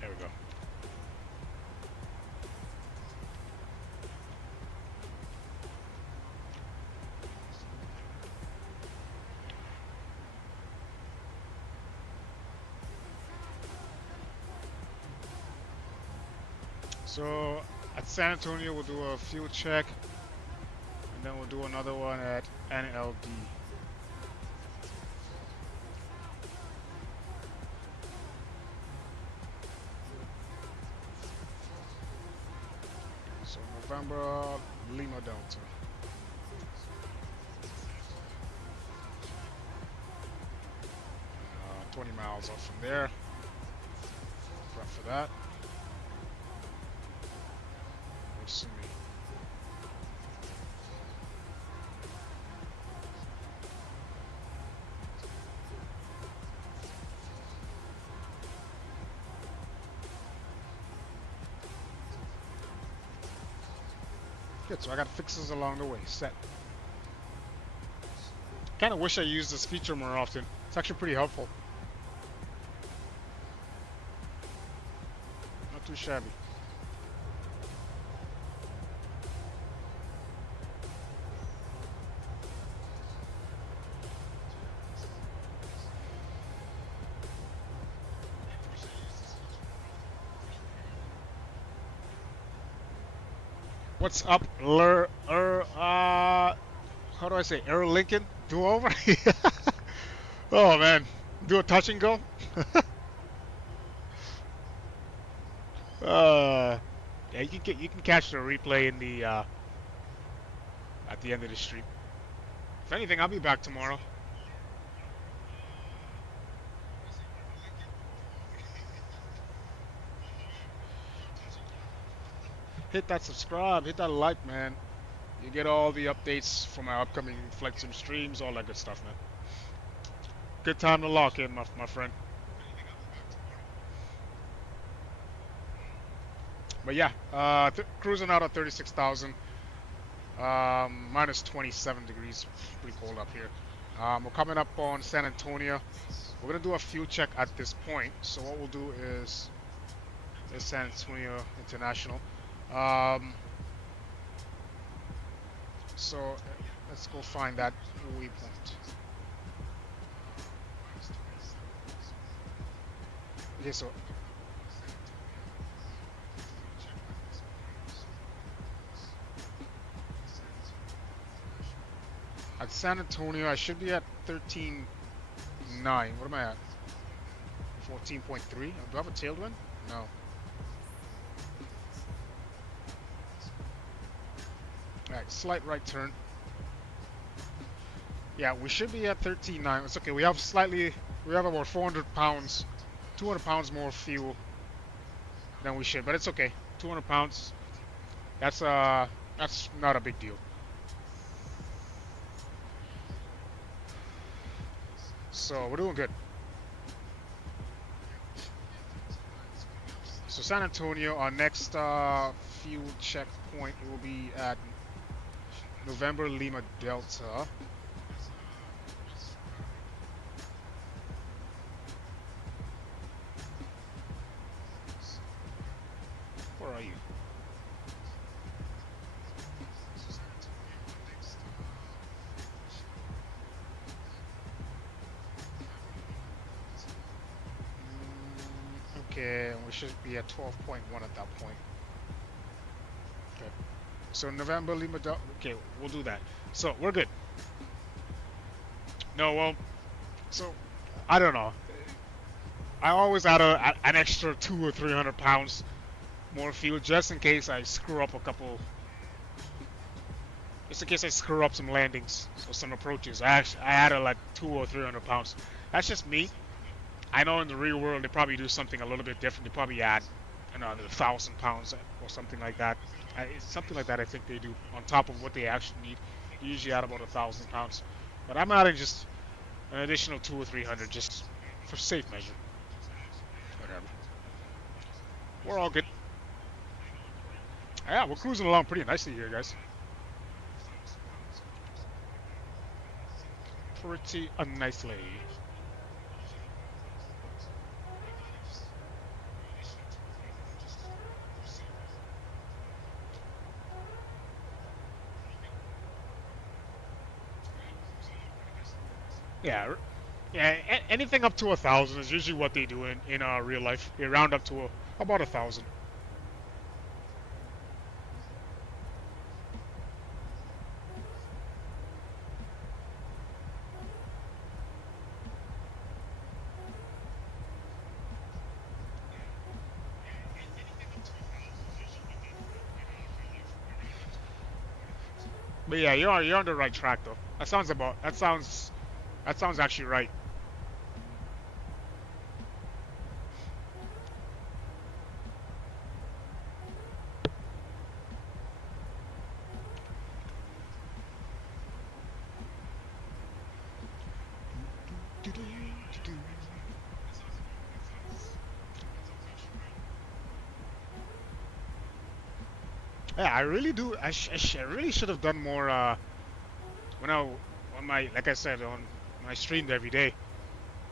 There we go. So at San Antonio we'll do a fuel check, and then we'll do another one at NLD. So November, Lima Delta. 20 miles off from there. Prep for that. Sumi. Good, so I got fixes along the way. Set. Kind of wish I used this feature more often. It's actually pretty helpful. Not too shabby. What's up, how do I say, Lincoln? Do over? Oh man, do a touch and go? Yeah, you can catch the replay in the at the end of the stream. If anything, I'll be back tomorrow. Hit that subscribe, hit that like, man. You get all the updates from my upcoming Flight Sim streams, all that good stuff, man. Good time to lock in, my friend. But yeah, cruising out at 36,000. Minus 27 degrees. Pretty cold up here. We're coming up on San Antonio. We're going to do a fuel check at this point. So what we'll do is San Antonio International. So let's go find that waypoint. Okay, so at San Antonio I should be at 13.9. What am I at? 14.3. Do I have a tailwind? No. Alright, slight right turn. Yeah, we should be at 13.9. It's okay. We have about 400 pounds, 200 pounds more fuel than we should, but it's okay. 200 pounds. That's not a big deal. So we're doing good. So San Antonio, our next fuel checkpoint will be at November Lima Delta. Where are you? Okay, we should be at 12.1 at that point. Okay. So November Lima Delta. Okay, we'll do that. So we're good. No, well, so I don't know. I always add an extra 200 or 300 pounds more fuel just in case I screw up a couple just in case I screw up some landings or some approaches. I added like 200 or 300 pounds. That's just me. I know in the real world they probably do something a little bit different. They probably add another 1,000 pounds or something like that. It's something like that I think they do on top of what they actually need. They usually add about 1,000 pounds, but I'm adding just an additional 200 or 300 just for safe measure. Whatever. We're all good. Yeah, we're cruising along pretty nicely here, guys. Pretty nicely. Yeah, yeah. Anything up to 1,000 is usually what they do in real life. They round up to about 1,000. But yeah, you're on the right track though. That sounds actually right. Yeah, I really do. I really should have done more when I on my like I said on when I streamed every day,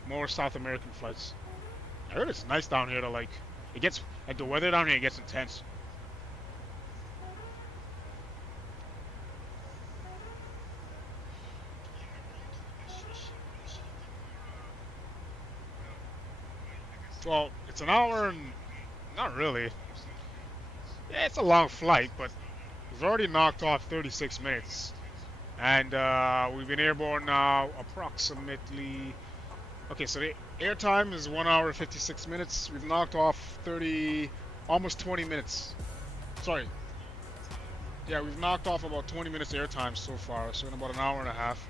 more South American flights. I heard it's nice down here to like it gets like the weather down here gets intense. Well, it's an hour and not really. Yeah, it's a long flight, but we've already knocked off 36 minutes. And we've been airborne now approximately. Okay, so the airtime is 1 hour 56 minutes. We've knocked off 30, almost 20 minutes. Sorry. Yeah, we've knocked off about 20 minutes airtime so far, so in about an hour and a half.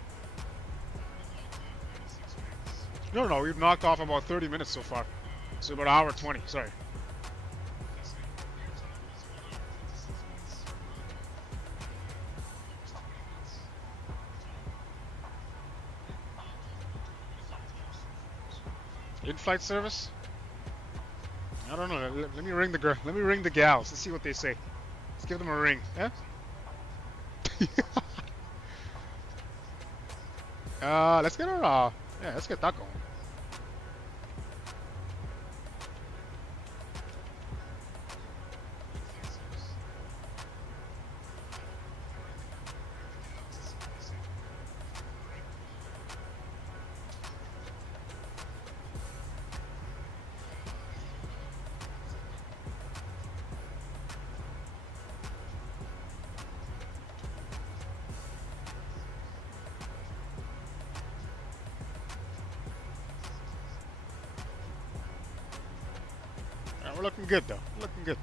No, we've knocked off about 30 minutes so far. So about an hour 20, sorry. In-flight service? I don't know. Let me ring the girl. Let me ring the gals. Let's see what they say. Let's give them a ring. Yeah. Let's get her. Yeah, let's get that going. We're looking good though. We're looking good.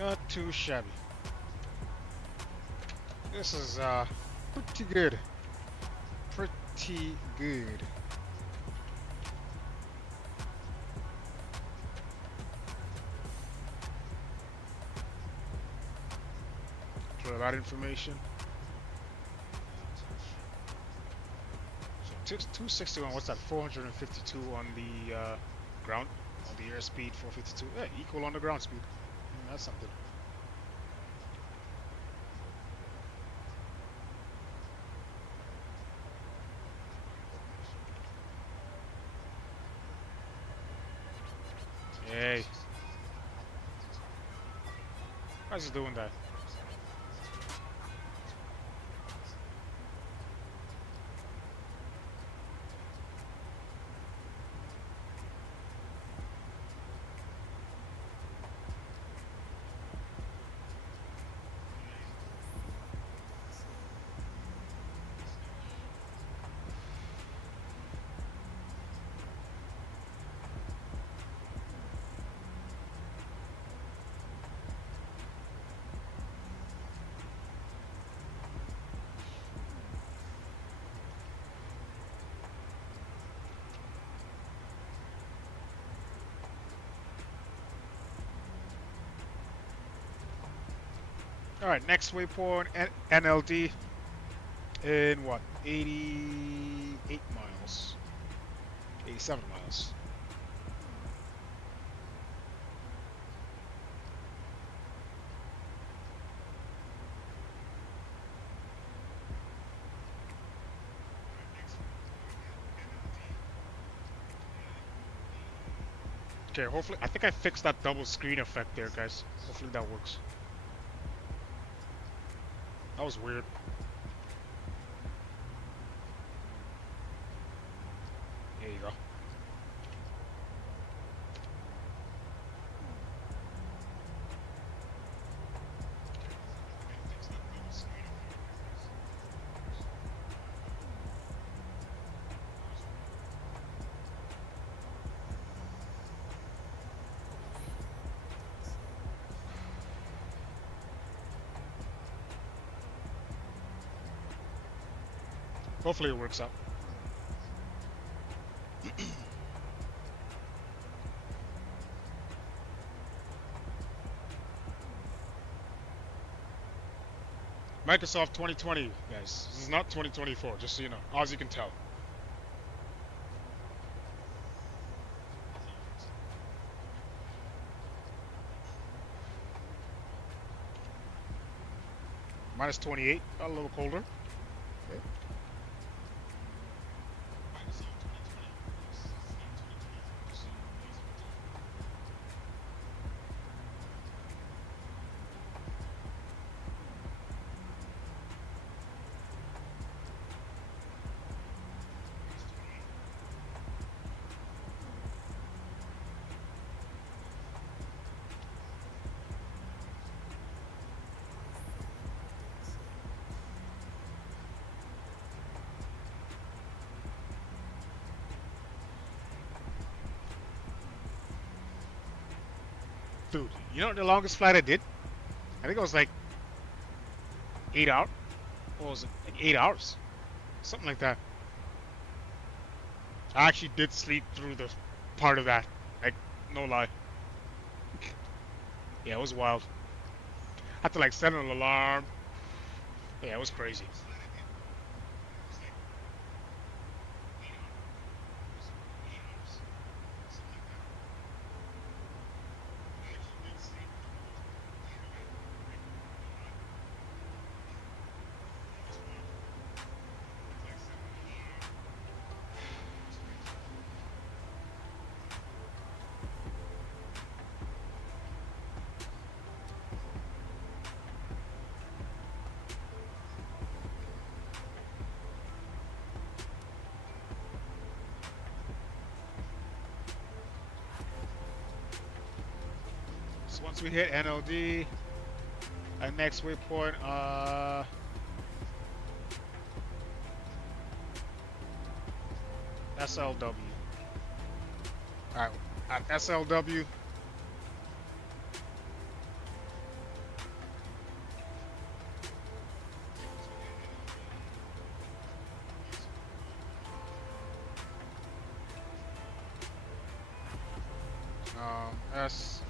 Not too shabby. This is pretty good. Pretty good. For that information. 261. What's that? 452 on the ground. On the airspeed, 452. Yeah, equal on the ground speed. That's something. Hey. Why is he doing that? All right, next waypoint, NLD in what? 88 miles. 87 miles. Okay, hopefully, I think I fixed that double screen effect there, guys. Hopefully that works. That was weird. There you go. Hopefully it works out. Microsoft 2020, guys. This is not 2024, just so you know, as you can tell. Minus 28, a little colder. Okay. Dude, you know the longest flight I did? I think it was like 8 hours. What was it? Like 8 hours. Something like that. I actually did sleep through the part of that. Like, no lie. Yeah, it was wild. Had to like set an alarm. Yeah, it was crazy. So once we hit NLD, our next waypoint, SLW. Alright, at SLW, SLW,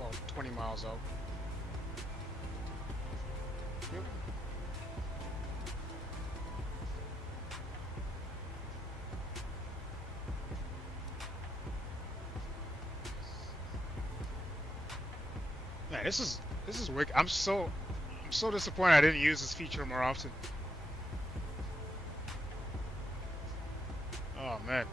well, 20 miles out. Yep. Man, this is wicked. I'm so disappointed I didn't use this feature more often. Oh man.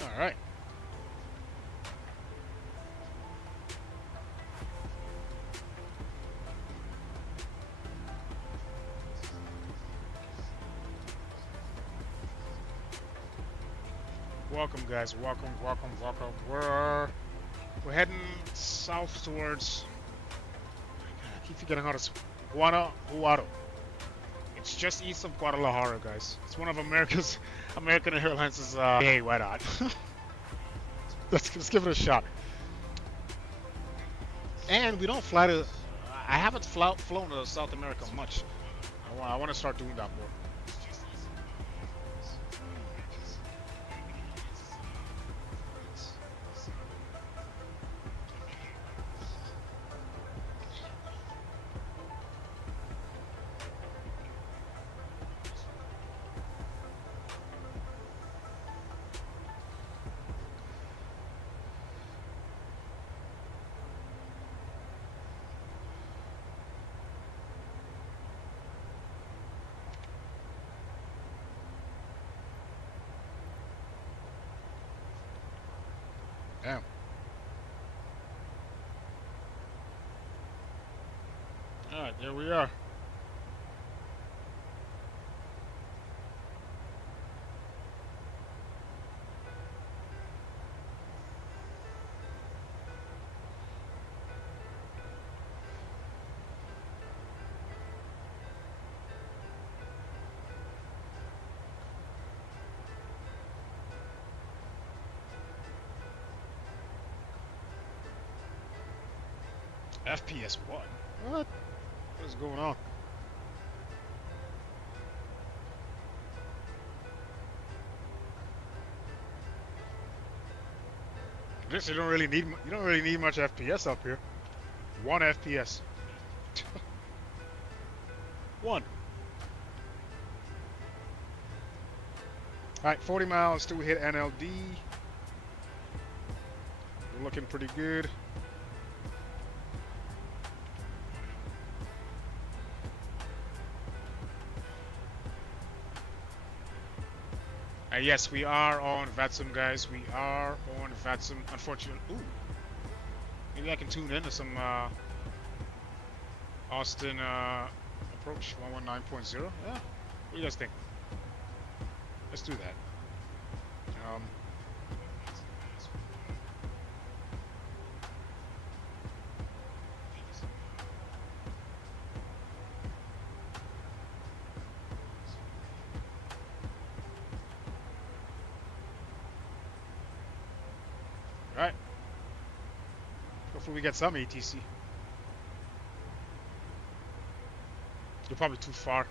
All right. Welcome, guys. Welcome. We're heading south towards. I keep forgetting how to. Guadalajara. It's just east of Guadalajara, guys. It's one of American Airlines' hey, why not? Let's give it a shot. And we don't fly to. I haven't flown to South America much. I want to start doing that more. Damn. Alright, there we are. FPS 1? What? What is going on? Guess you don't really need much FPS up here. 1 FPS. 1. Alright, 40 miles till we hit NLD. We're looking pretty good. Yes, we are on Vatsim, guys. We are on Vatsim. Unfortunately, ooh, maybe I can tune into some Austin approach 119.0. Yeah, what do you guys think? Let's do that. Right. Hopefully we get some ATC. You're probably too far.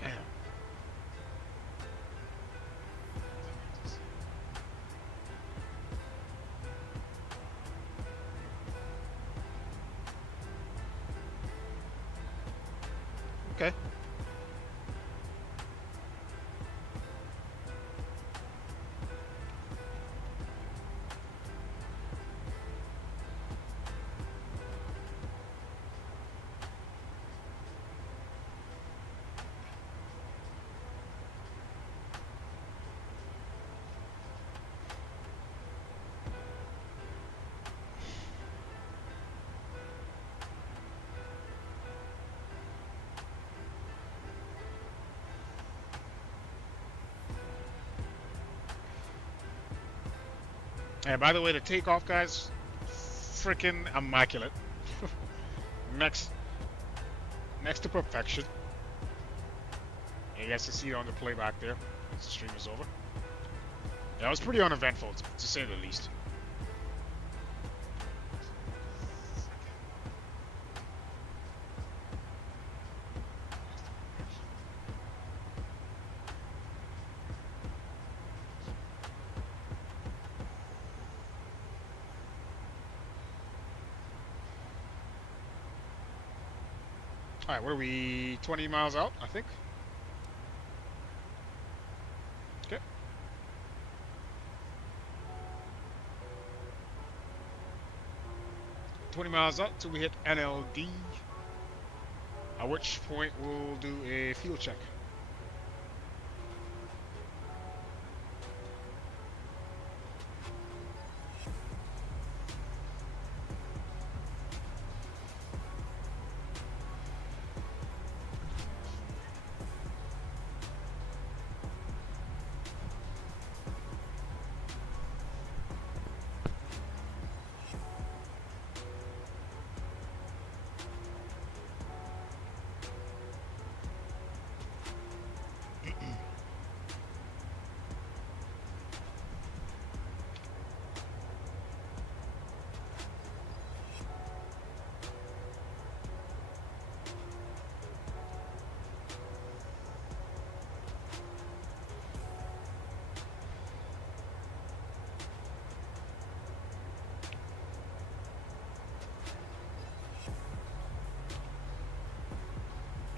Damn. Okay. And by the way, the takeoff, guys, freaking immaculate. next to perfection. you guys can see it on the playback there. The stream is over. Yeah, it was pretty uneventful, to say the least. Alright, what are we? 20 miles out, I think. Okay. $20 miles out till we hit NLD. At which point we'll do a fuel check.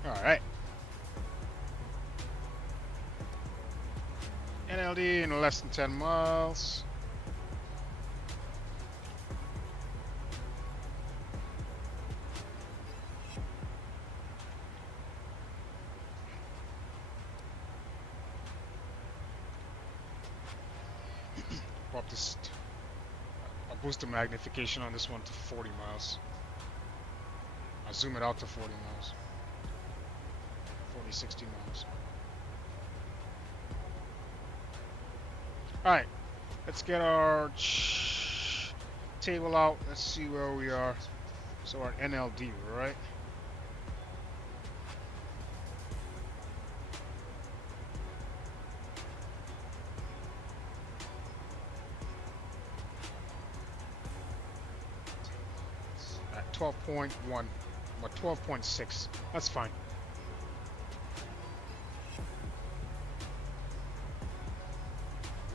Alright. NLD in less than 10 miles. Pop this. I'll boost the magnification on this one to 40 miles. I'll zoom it out to 40 miles. 40, 60 miles. Alright, let's get our table out. Let's see where we are. So our NLD, right? At 12.1, or 12.6. That's fine.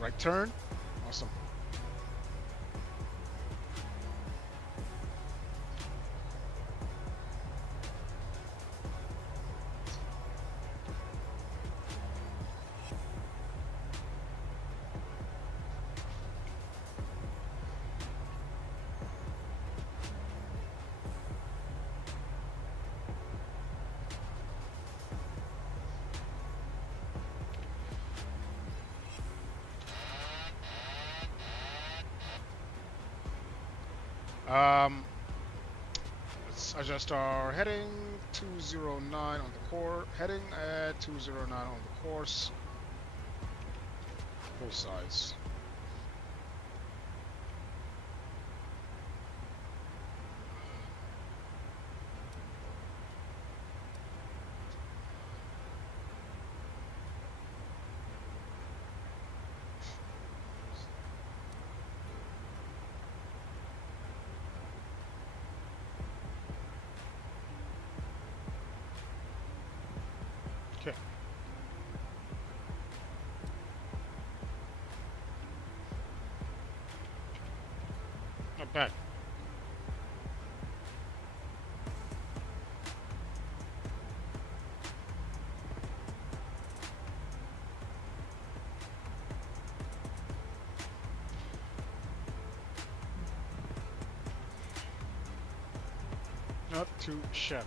Right turn. Awesome. Let's adjust our heading. 209 on the core heading at 209 on the course. Both sides. Okay. Not bad. Not too shabby.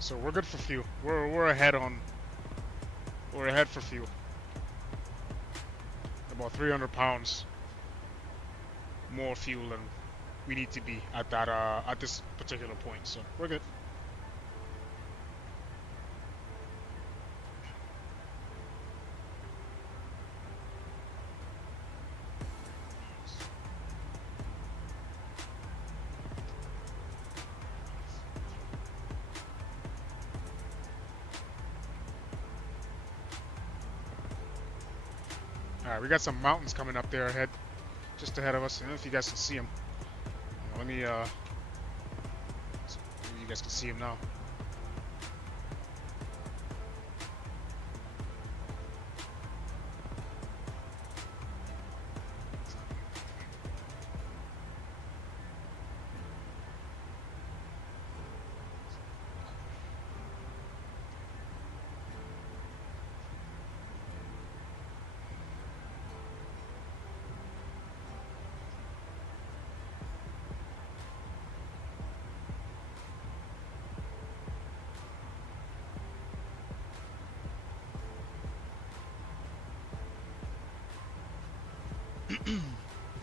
So we're good for fuel. We're ahead on. We're ahead for fuel. About 300 pounds more fuel than we need to be at that at this particular point. So we're good. Alright, we got some mountains coming up there ahead, just ahead of us. I don't know if you guys can see them. Let me, maybe you guys can see them now.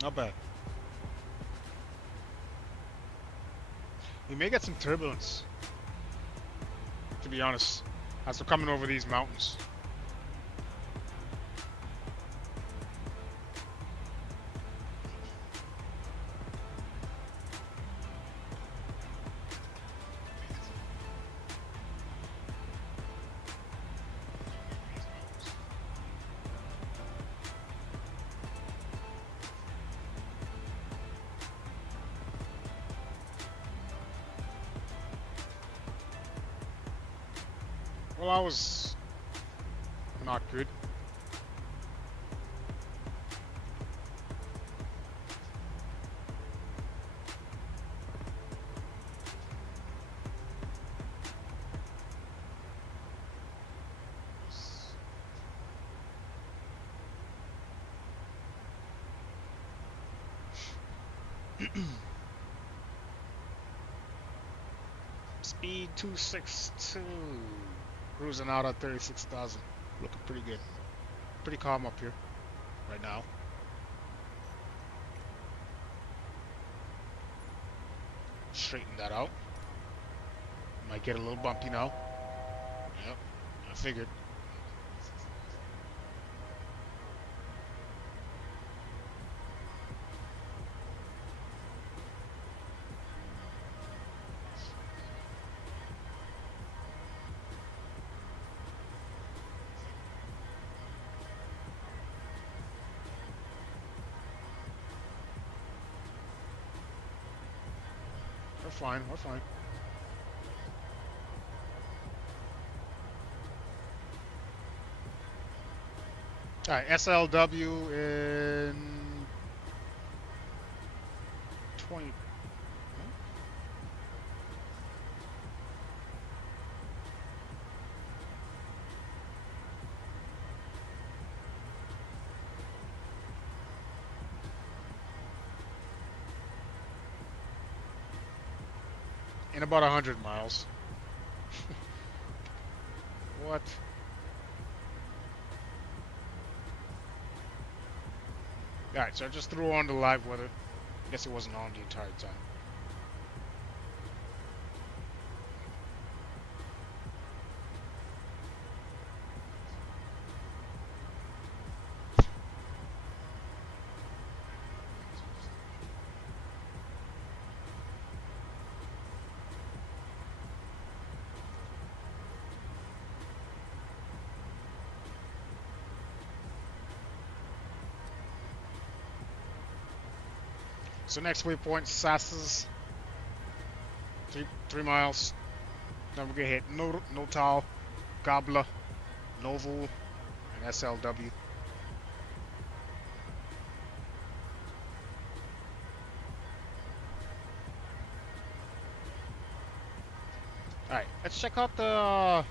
Not bad. We may get some turbulence, to be honest, as we're coming over these mountains. Well, I was not good. Speed 262. Cruising out at 36,000. Looking pretty good. Pretty calm up here right now. Straighten that out. Might get a little bumpy now. Yep, I figured. We're fine, we're fine. Alright, SLW in 20. In about 100 miles. What? Alright, so I just threw on the live weather. I guess it wasn't on the entire time. So next waypoint, Sasses. 3 miles. Then we're gonna hit Notal, Gabla, Novo, and SLW. Alright, let's check out the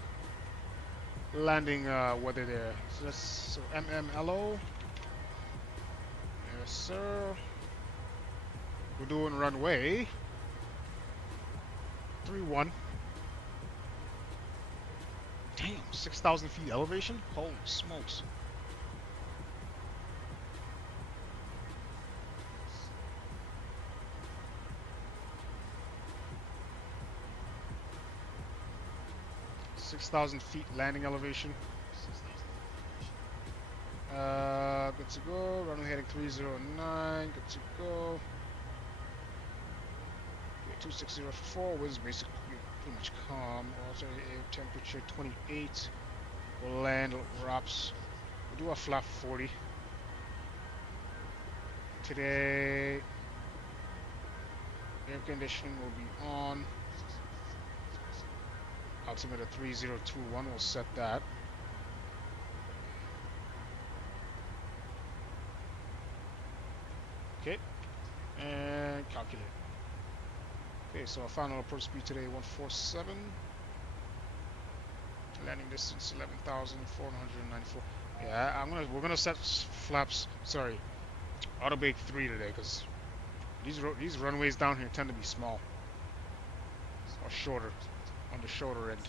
landing weather there. So Mmlo. Yes, sir. We're doing runway 31. Damn, 6,000 feet elevation? Holy smokes. .6,000 feet landing elevation. Good to go. Runway heading 309. Good to go. 2604, winds basically pretty much calm. Also, temperature 28. We'll land ROPS. We'll do a flat 40. Today, air conditioning will be on. Altimeter 3021 will set that. Okay, and calculate. Okay, so our final approach speed today 147. Landing distance 11,494. Yeah, we're gonna set flaps. Sorry, auto bake 3 today because these runways down here tend to be small or shorter, on the shorter end.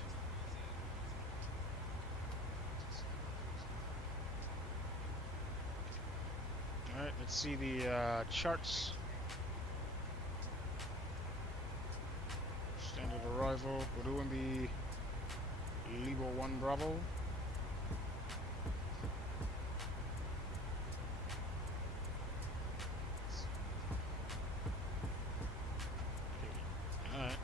All right, let's see the charts. Standard arrival. We're doing the Libo 1 Bravo. Alright.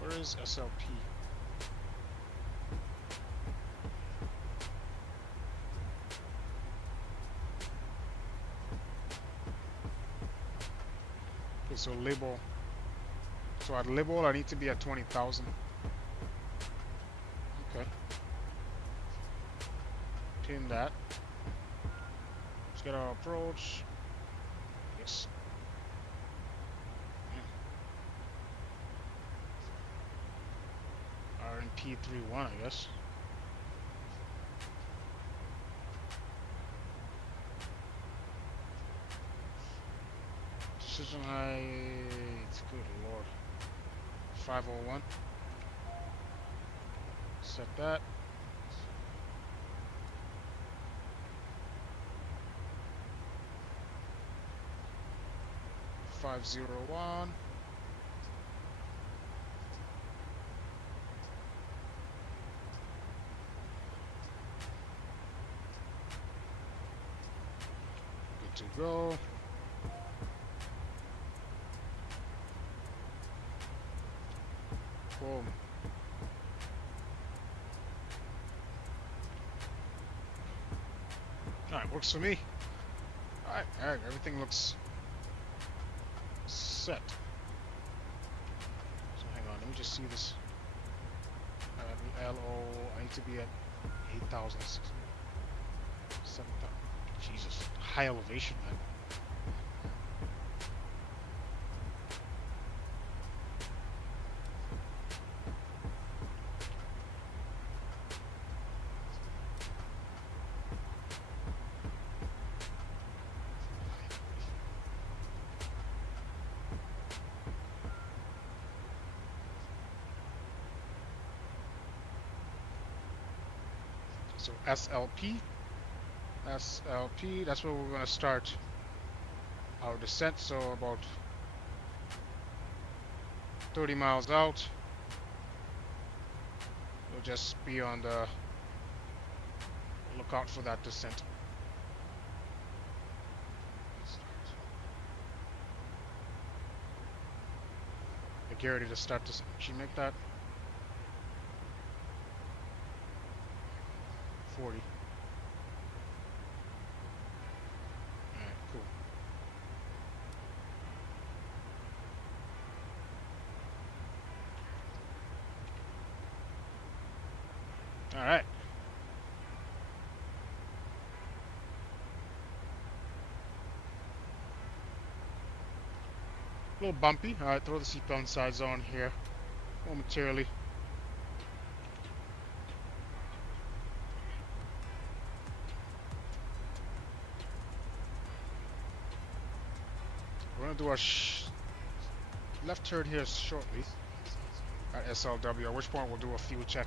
Where is SLP? Okay, so label. So at label, I need to be at 20,000. Okay. Pin that. Let's get our approach. Yes. RNP 31, I guess. Precision height, good lord. 501. Set that. .501. Good to go. Boom. Alright, works for me. Alright, everything looks set. So hang on, let me just see this. LO, I need to be at 8,000, 7,000. Jesus, high elevation, man. So SLP, that's where we're gonna start our descent. So about 30 miles out, we'll just be on the lookout for that descent. Get ready to start this. Should you make that 40? Alright, cool. Alright. A little bumpy. Alright, throw the seatbelt sides on here momentarily. We're gonna do our left turn here shortly at SLW, at which point we'll do a fuel check.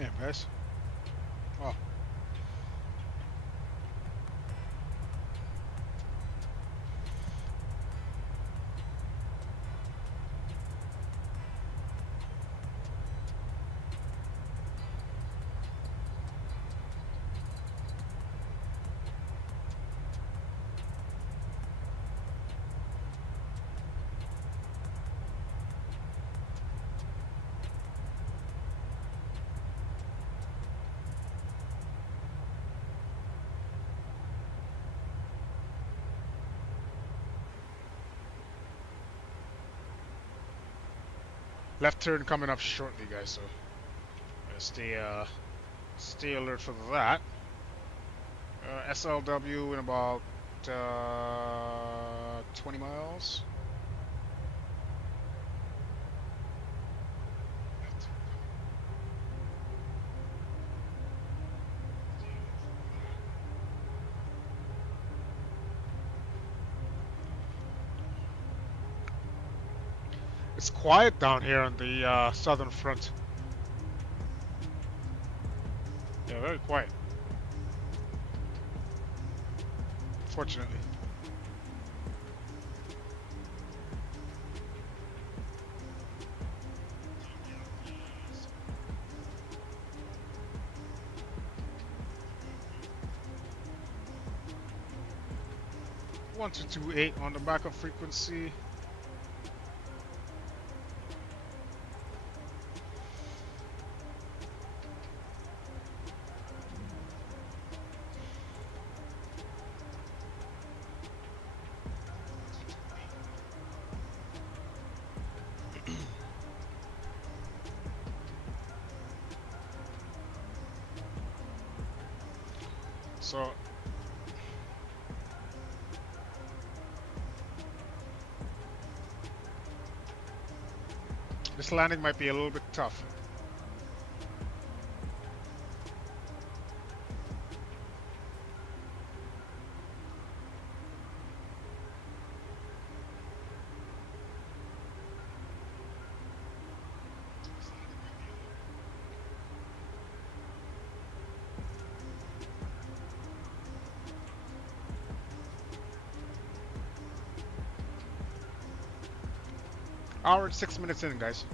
Yeah, guys. Oh, Left turn coming up shortly, guys. So stay alert for that. SLW in about 20 miles. It's quiet down here on the southern front. Yeah, very quiet. Fortunately. One two two eight on the backup frequency. So this landing might be a little bit tough. Hour and 6 minutes in, guys.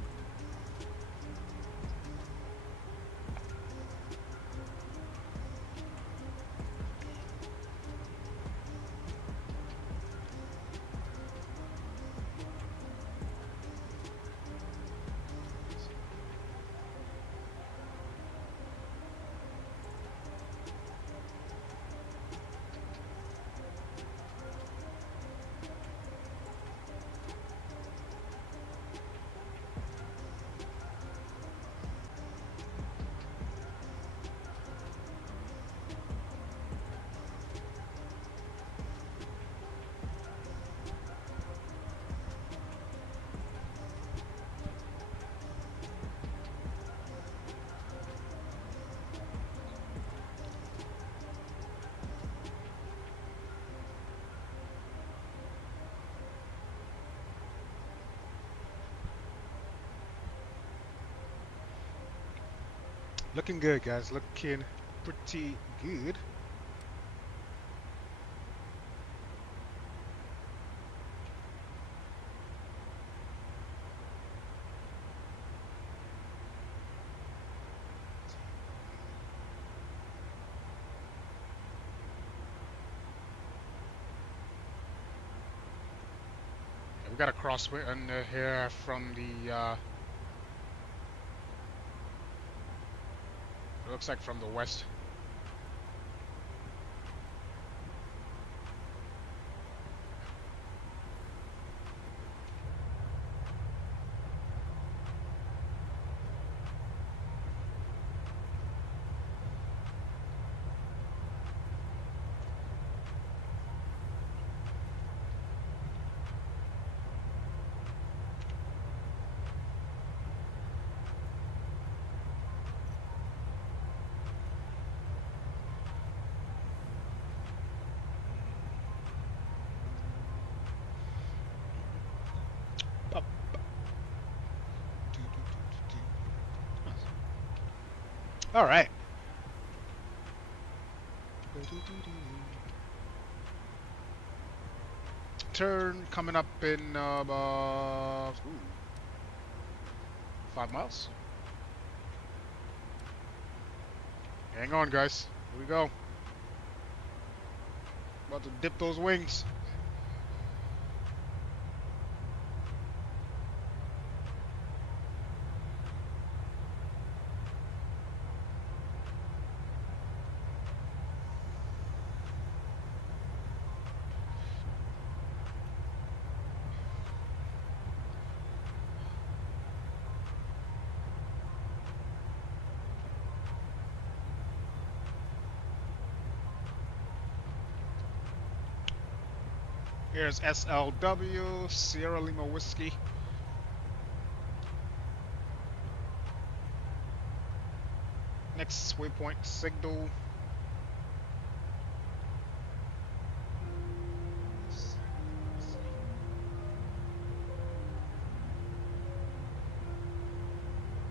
Looking good, guys. Looking pretty good. We got a crosswind under here from the it looks like from the west. All right. Turn coming up in about 5 miles. Hang on, guys. Here we go. About to dip those wings. Here's SLW, Sierra Lima Whiskey. Next waypoint, signal.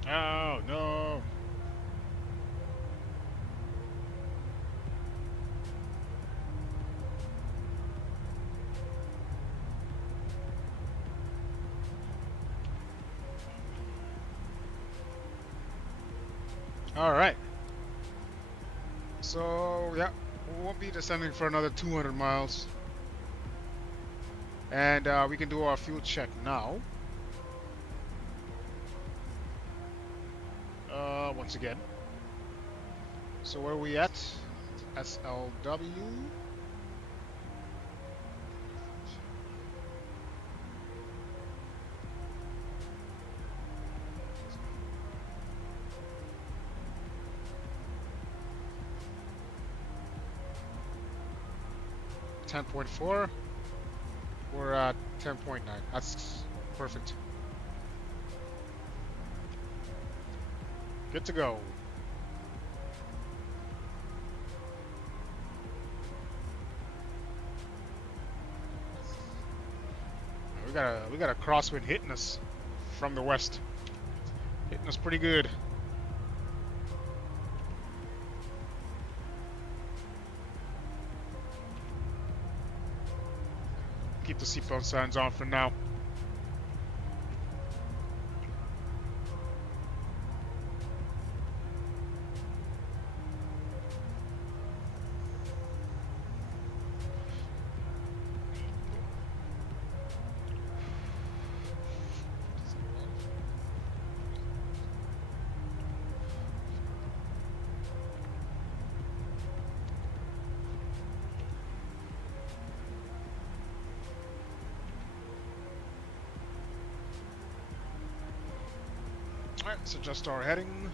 Oh no. All right. So yeah, we'll be descending for another 200 miles, and we can do our fuel check now. Once again. So where are we at? SLW. .4. We're at 10.9. That's perfect. Good to go. We got a crosswind hitting us from the west. Hitting us pretty good. Keep the seatbelt signs on for now. Alright, so adjust our heading.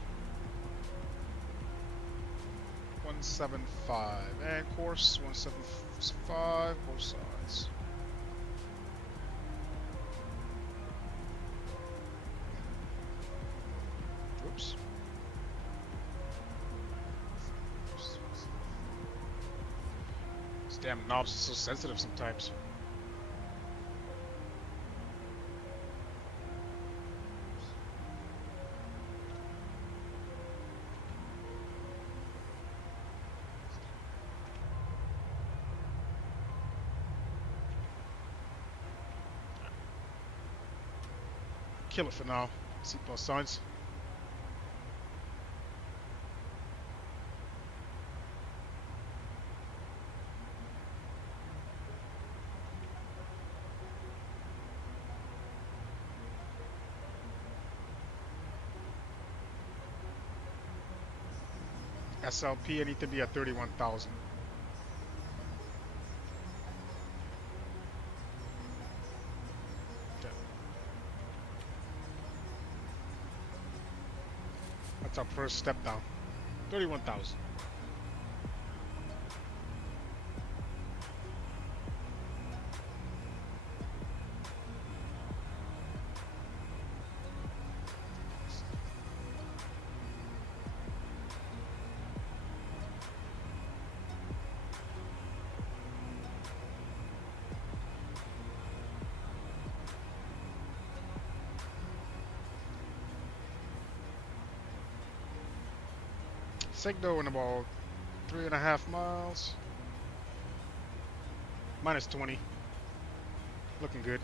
175 and course 175 both sides. Oops. These damn knobs are so sensitive sometimes. Kill it for now. Seatbelt signs. SLP, I need to be at 31,000. That's our first step down. 31,000. Signal in about 3.5 miles. Minus 20. Looking good.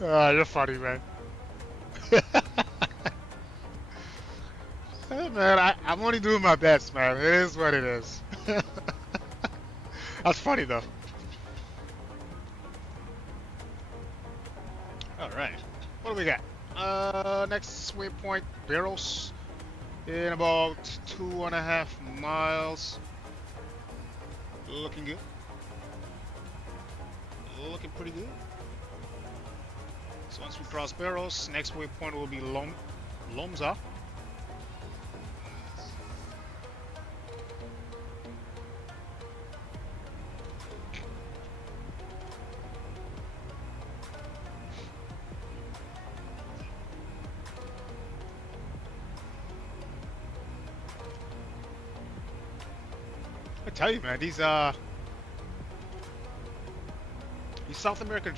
You're funny, man. Hey, man, I'm only doing my best, man. It is what it is. That's funny, though. All right. What do we got? Next waypoint, Barrows, in about 2.5 miles. Looking good. Looking pretty good. So once we cross Barrows, next waypoint will be Lomza. I tell you, man, these South American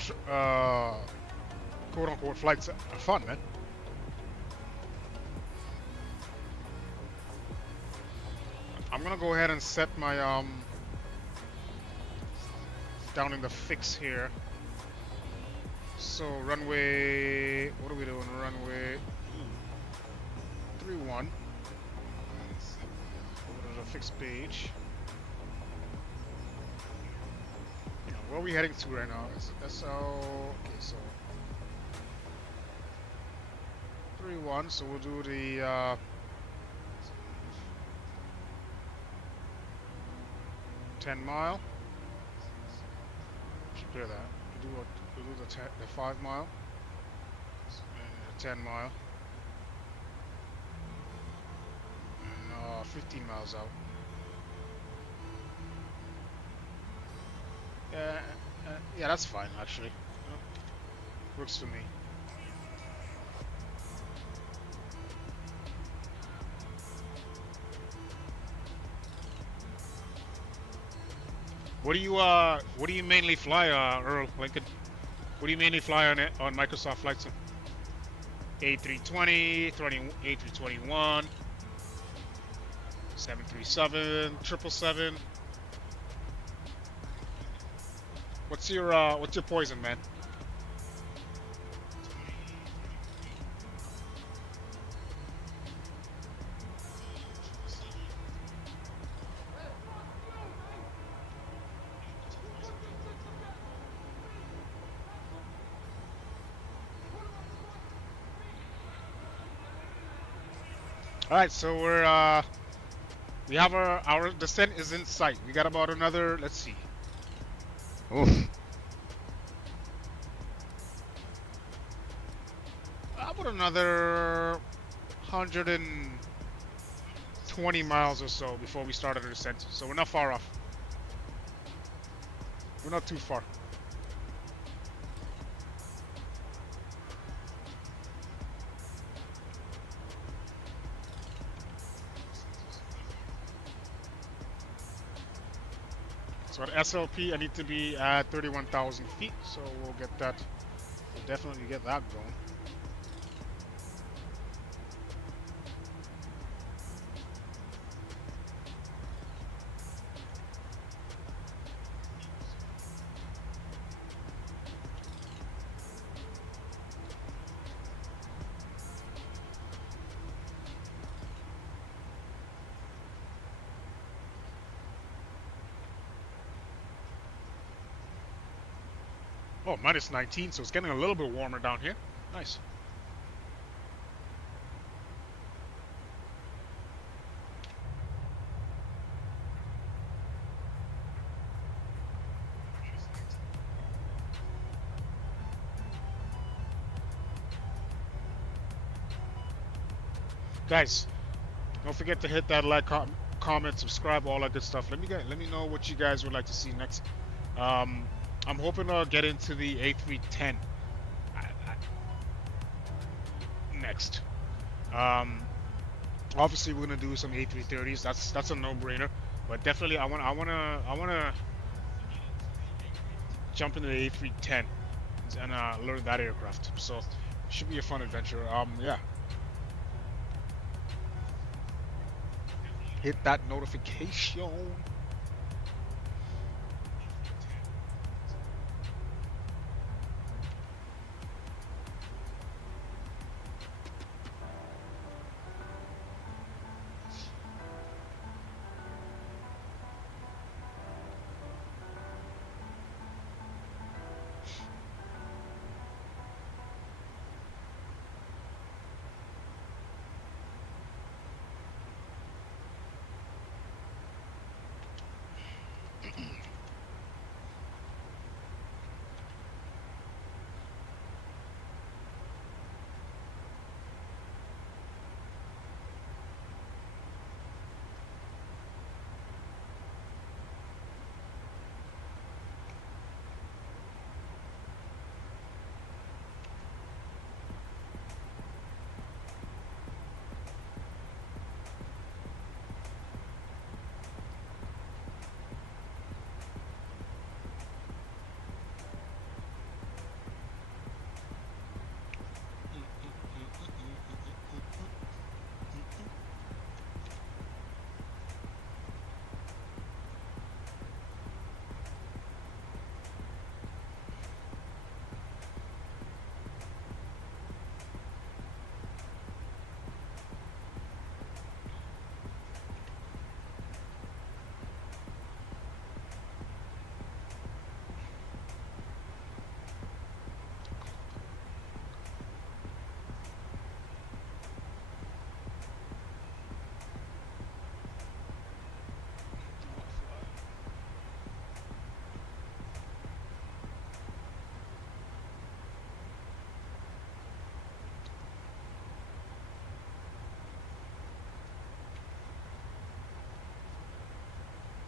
quote-unquote flights are fun, man. I'm gonna go ahead and set my down in the fix here. So runway, what are we doing? Runway 31. Over to the fixed page. Where are we heading to right now? That's okay, so 3-1, so we'll do the 10 mile. Should clear that. We'll do the 5 mile and the 10 mile. And 15 miles out. Yeah, that's fine actually. Works for me. What do you mainly fly, Earl Lincoln? What do you mainly fly on Microsoft Flight Sim? A320, A321, 737, 777. What's your poison, man? All right, so we have our descent is in sight. We got about another, let's see. Oof. About another 120 miles or so before we start our descent. So we're not far off. We're not too far. So at SLP, I need to be at 31,000 feet, so we'll get that. We'll definitely get that going. Oh, minus 19, so it's getting a little bit warmer down here. Nice. Guys, don't forget to hit that like, comment, subscribe, all that good stuff. Let me know what you guys would like to see next. I'm hoping to get into the A310 next. Obviously, we're gonna do some A330s. That's a no-brainer. But definitely, I wanna jump into the A310 and learn that aircraft. So it should be a fun adventure. Yeah. Hit that notification.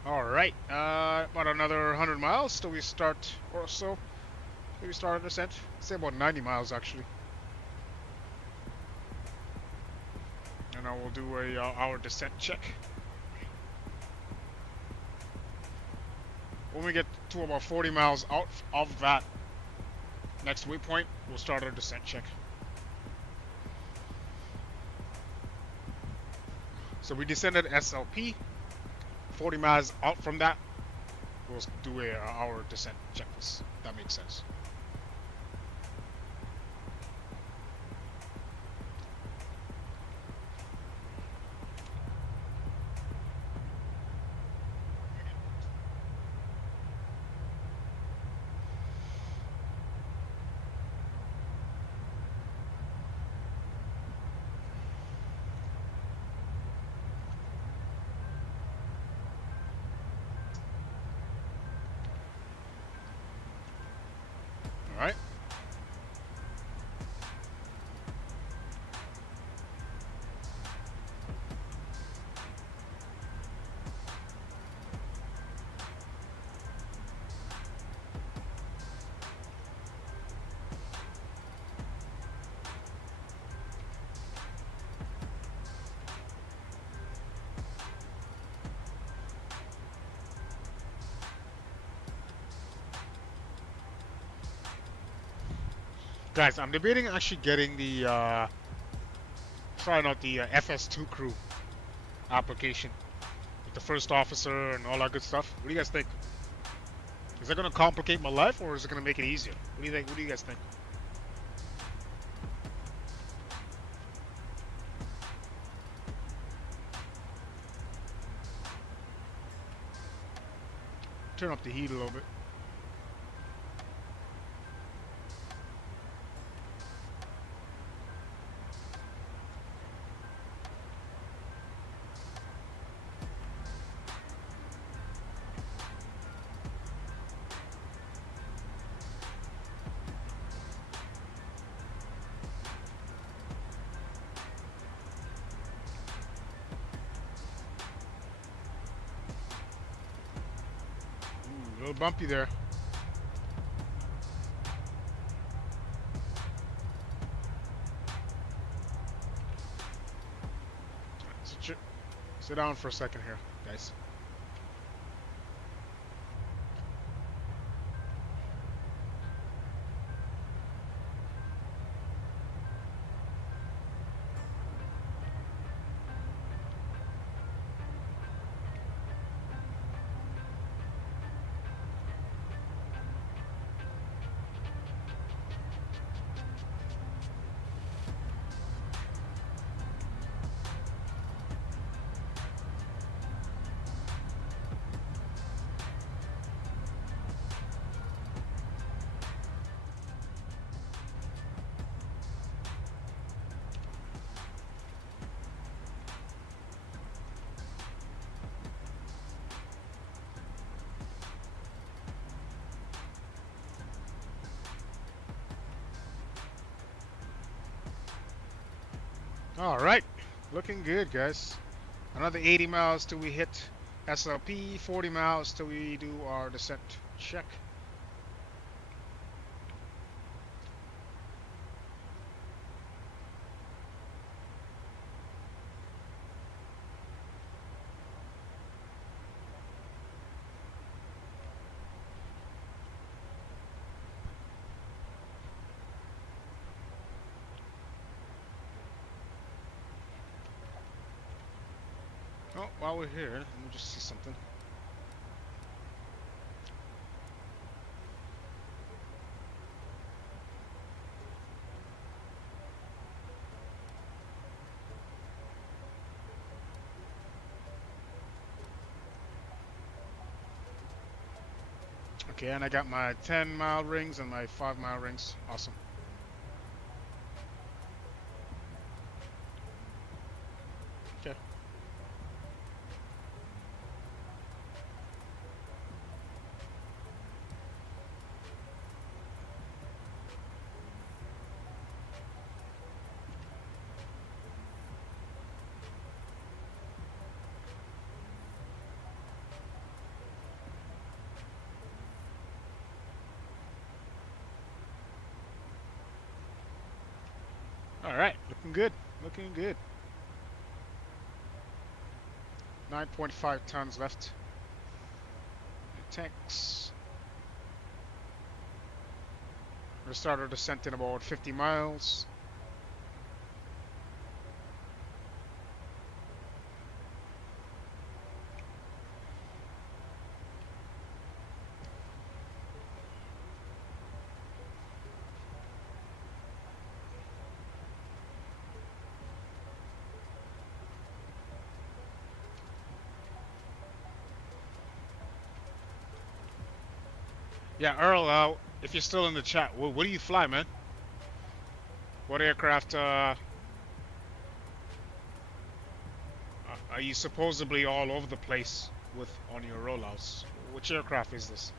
All right, about another 100 miles till we start, or so. Till we start our descent. Say about 90 miles actually. And I will do a our descent check. When we get to about 40 miles out of that next waypoint, we'll start our descent check. So we descended SLP. 40 miles out from that, we'll do our descent checklist. That makes sense. All right. Guys, I'm debating actually getting the trying out the FS2 crew application with the first officer and all that good stuff. What do you guys think? Is that gonna complicate my life or is it gonna make it easier? What do you think? What do you guys think? Turn up the heat a little bit. Ooh, a little bumpy there. Sit down for a second here, guys. All right, looking good, guys. Another 80 miles till we hit SLP, 40 miles till we do our descent check. Oh, while we're here, let me just see something. Okay, and I got my 10-mile rings and my 5-mile rings. Awesome. Okay. All right, looking good. Looking good. 9.5 tons left. Tanks. We'll start our descent in about 50 miles. Yeah, Earl, if you're still in the chat, what do you fly, man? What aircraft are you supposedly all over the place with on your rollouts? Which aircraft is this?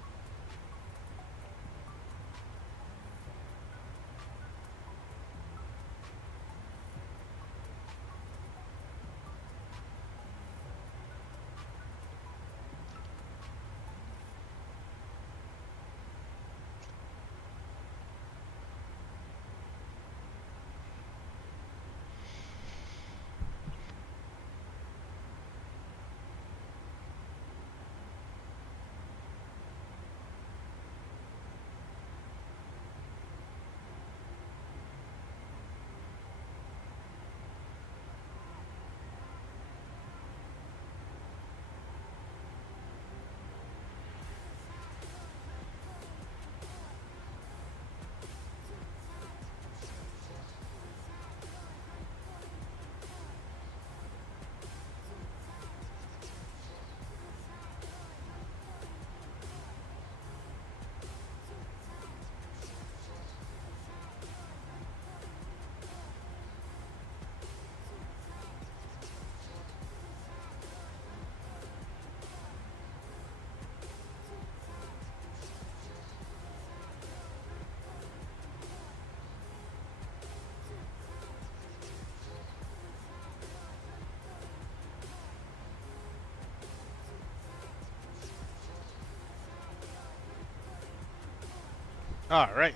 All right.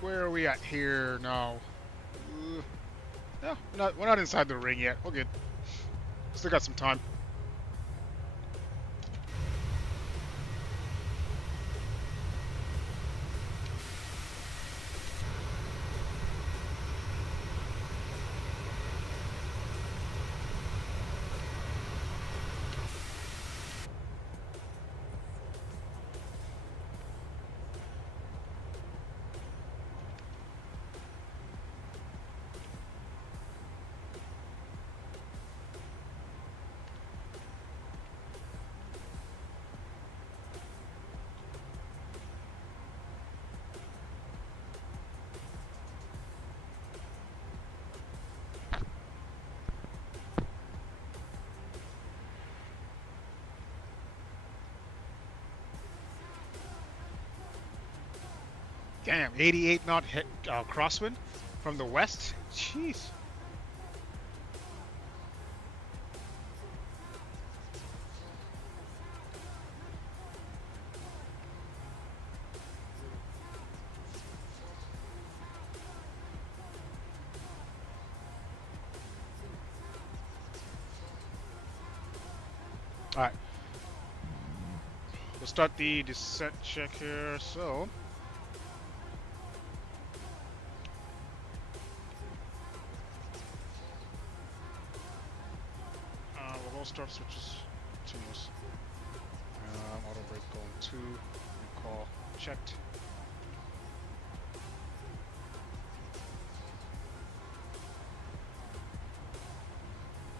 Where are we at here now? No, we're not inside the ring yet. We're good. Still got some time. Damn, 88 knot hit crosswind from the west. Jeez. All right. We'll start the descent check here. So. Start switches continuous. Auto brake going 2. Recall checked.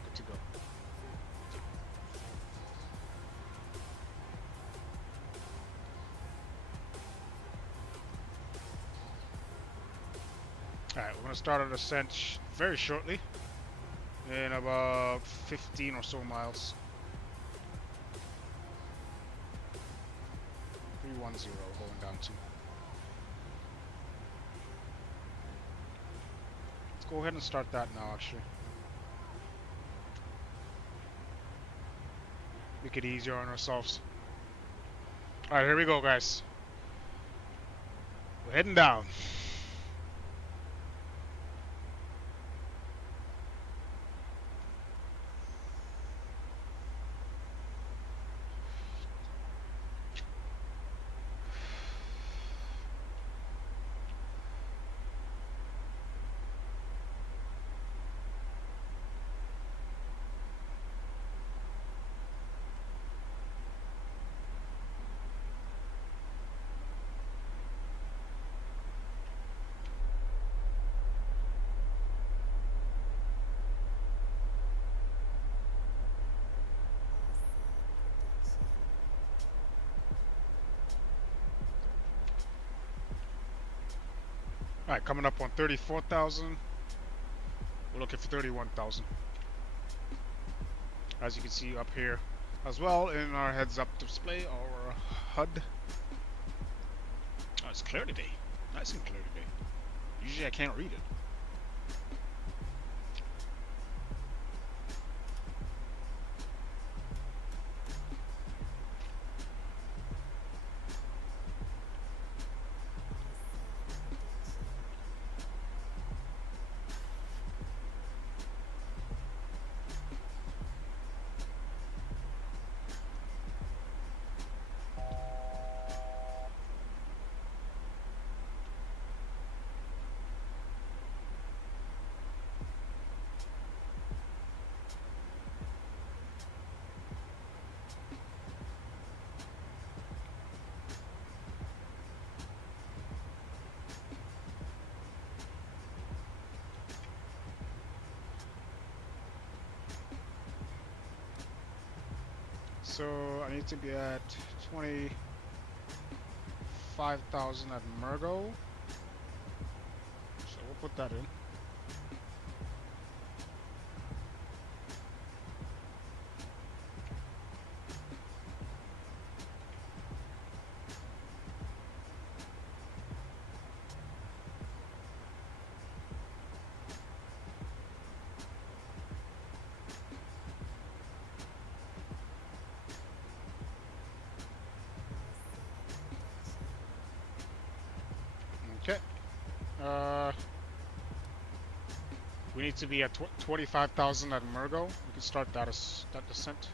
Good to go. Alright, we're going to start our descent very shortly. In about 15 or so miles. 310 going down to. Let's go ahead and start that now, actually. Make it easier on ourselves. Alright, here we go, guys. We're heading down. All right, coming up on 34,000. We're looking for 31,000. As you can see up here as well in our heads-up display, our HUD. Oh, it's clear today. Nice and clear today. Usually I can't read it. So I need to be at 25,000 at Mergo. So we'll put that in. Okay. We need to be at 25,000 at Mergo. We can start that descent.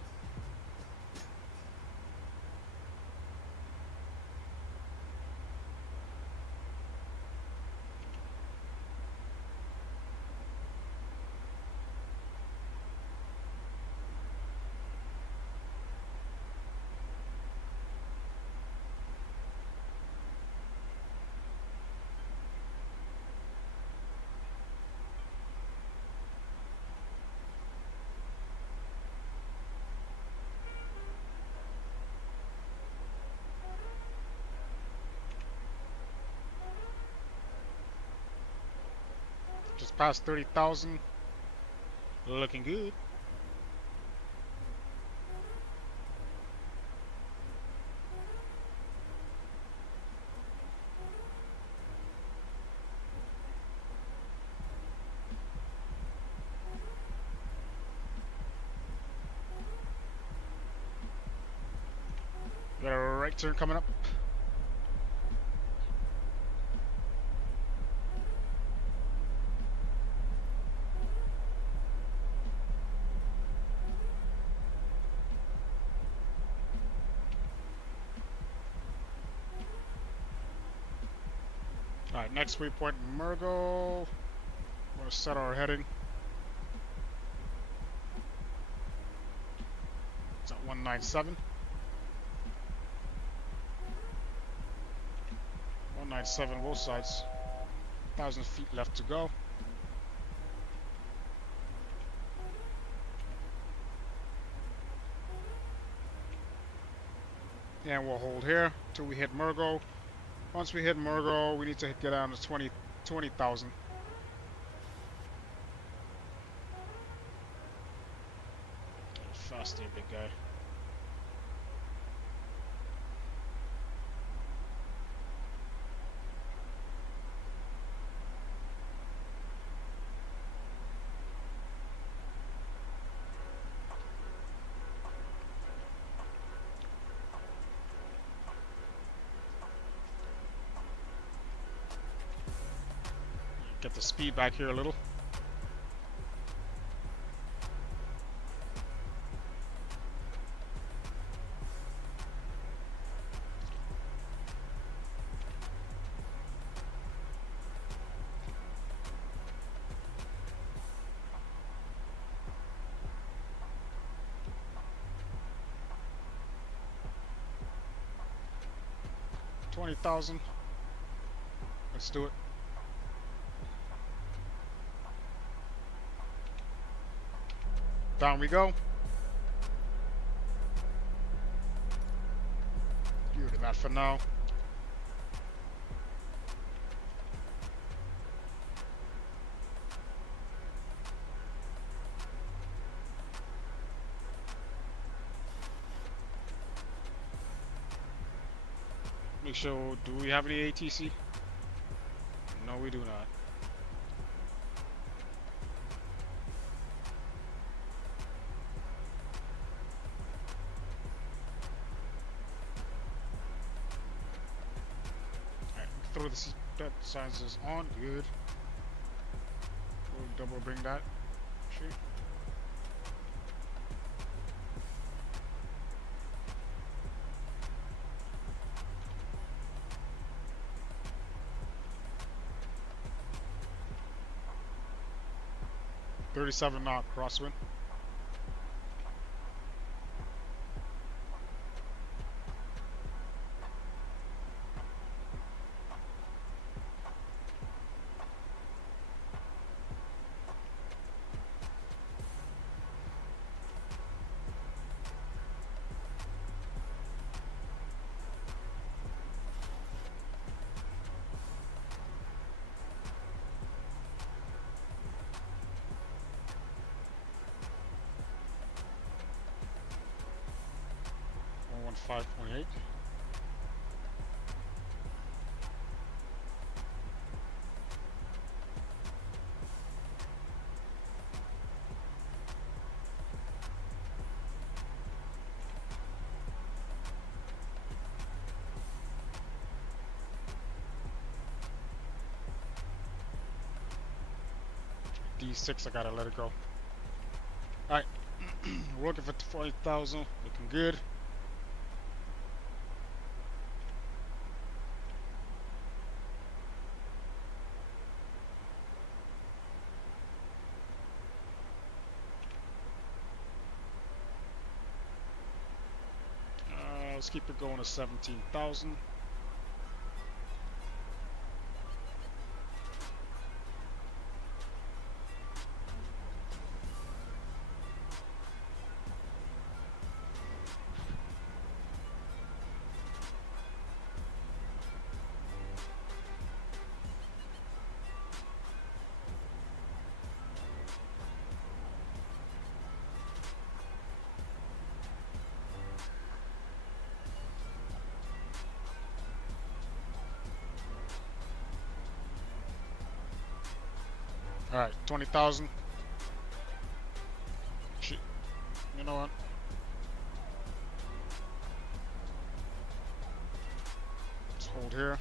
Just past 30,000. Looking good. We got a right turn coming up. Alright, next waypoint, Mergo. We're going to set our heading. It's at 197. 197 both sides. 1,000 feet left to go. And we'll hold here till we hit Mergo. Once we hit Mergo, we need to get down to 20,000. Fast there, big guy. Get the speed back here a little. $20,000. Let's do it. Down we go. You do that for now. Make sure, do we have any ATC? No, we do not. Alright, throw the seatbelt signs is on. Good. We'll double bring that. Sure. .37 knot crosswind. On 5.8. D6, I gotta let it go. Alright, we're looking for 40,000, looking good. Let's keep it going to 17,000. Alright, 20,000. You know what? Let's hold here.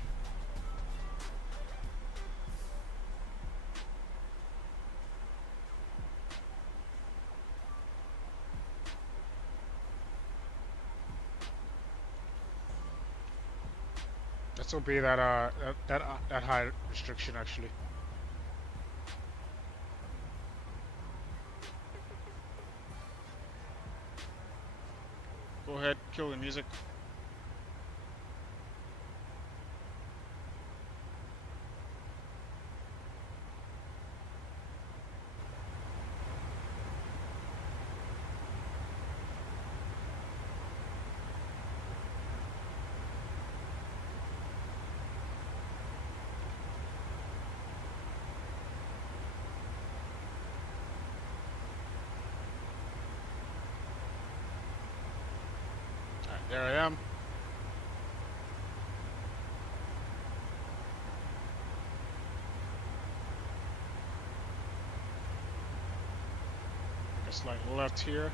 Let's obey that that high restriction actually. Go ahead, kill the music. There I am. Make a slight left here.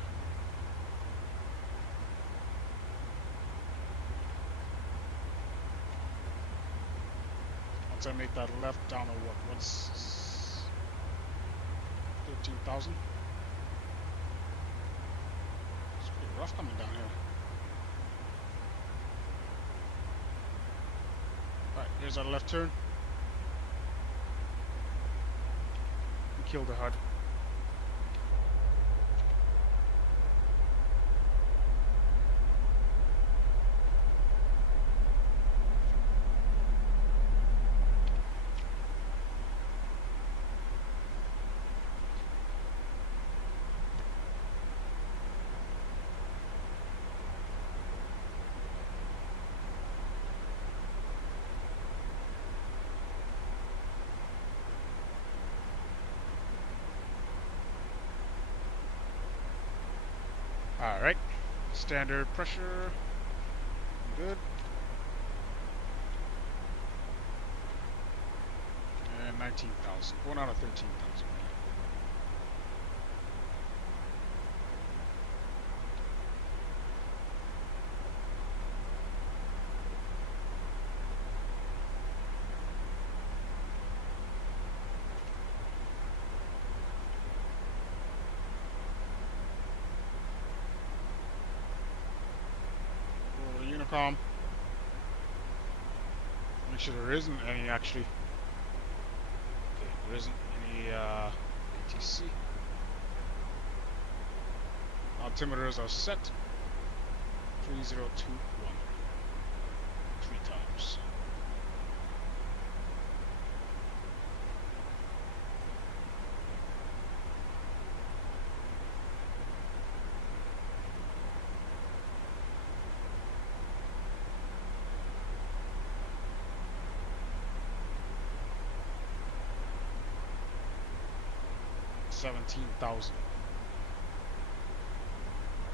Once I make that left down to what? What's 13,000? It's pretty rough coming down here. Alright, here's our left turn. We killed the HUD. Alright, standard pressure, good. 19,000. Going on to 13,000. Roll the Unicom. Make sure there isn't any actually. Okay, there isn't any ATC. Altimeters are set. 3021. 3 times. $17,000.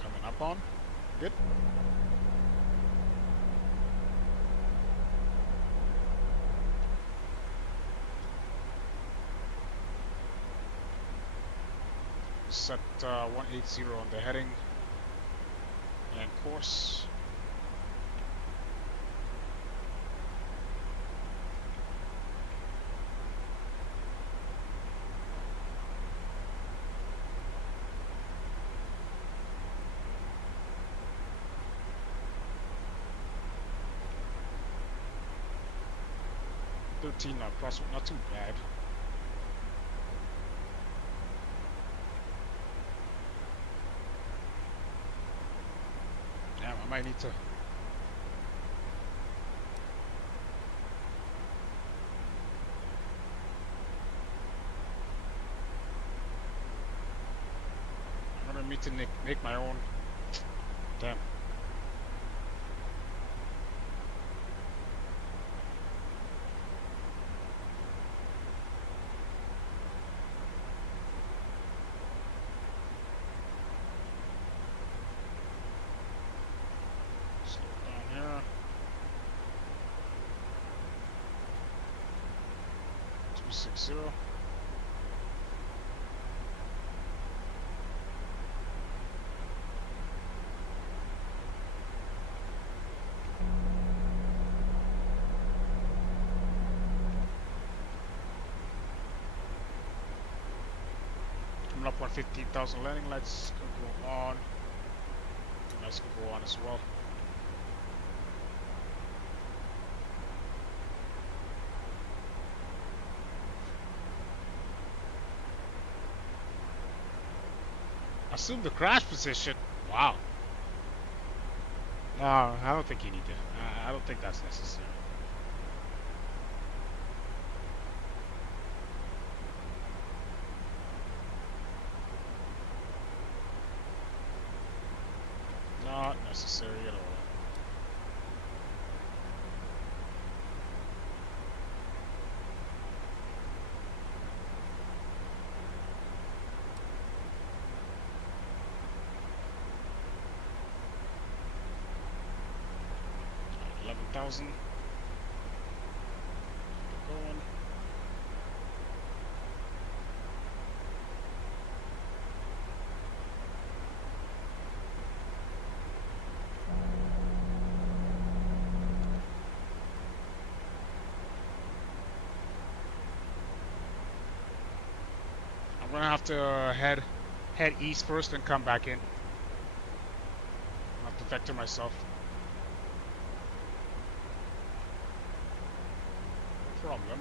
Coming up on. Good. Set 180 on the heading and course. Crosswind, not too bad. Damn, I might need to. I'm gonna need to make my own. Damn. Slow down here. 260. Coming up on 15,000 landing lights can go on. Lights can go on as well. Assume the crash position. Wow. No, I don't think you need to. I don't think that's necessary. Not necessary at all. $11,000. Going. I'm gonna have to head east first and come back in. I'll have to vector myself. No problem.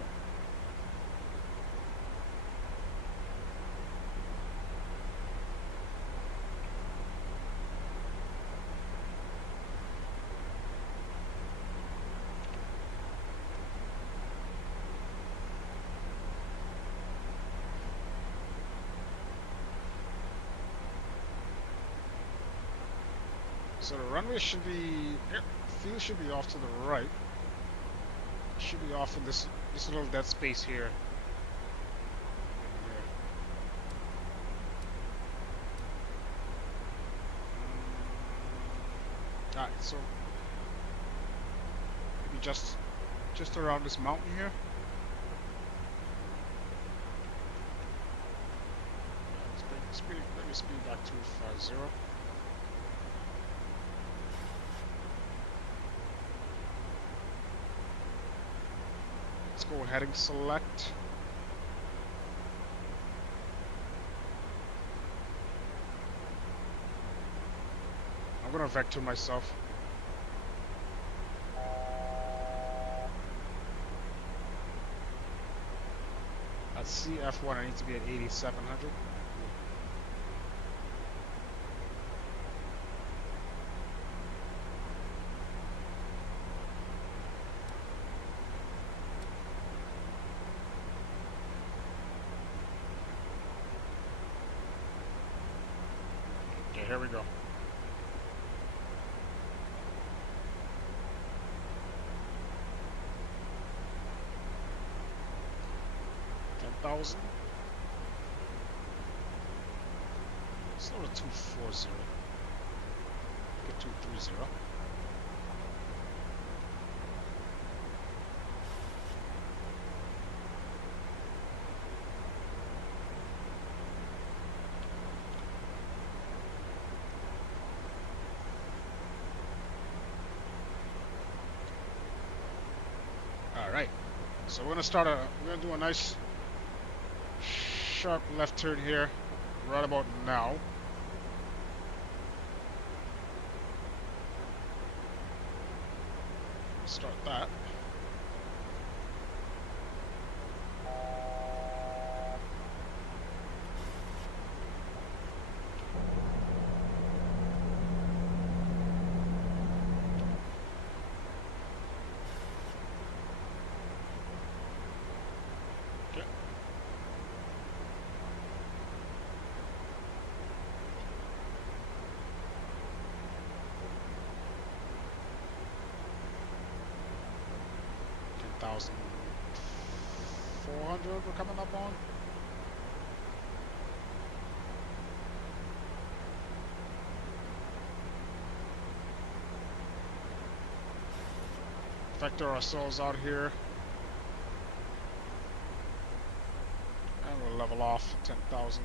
So the runway should be, field should be off to the right. Should be off in this little dead space here. Alright, so maybe just around this mountain here. 250. Let's go heading select. I'm gonna vector myself. At CF1, I need to be at 8,700. Okay, here we go. $10,000. Slow to 240. Get 230. All right. So we're gonna do a nice sharp left turn here, right about now. Start that. Okay. $10,400 we're coming up on. Vector ourselves out here. And we'll level off 10,000.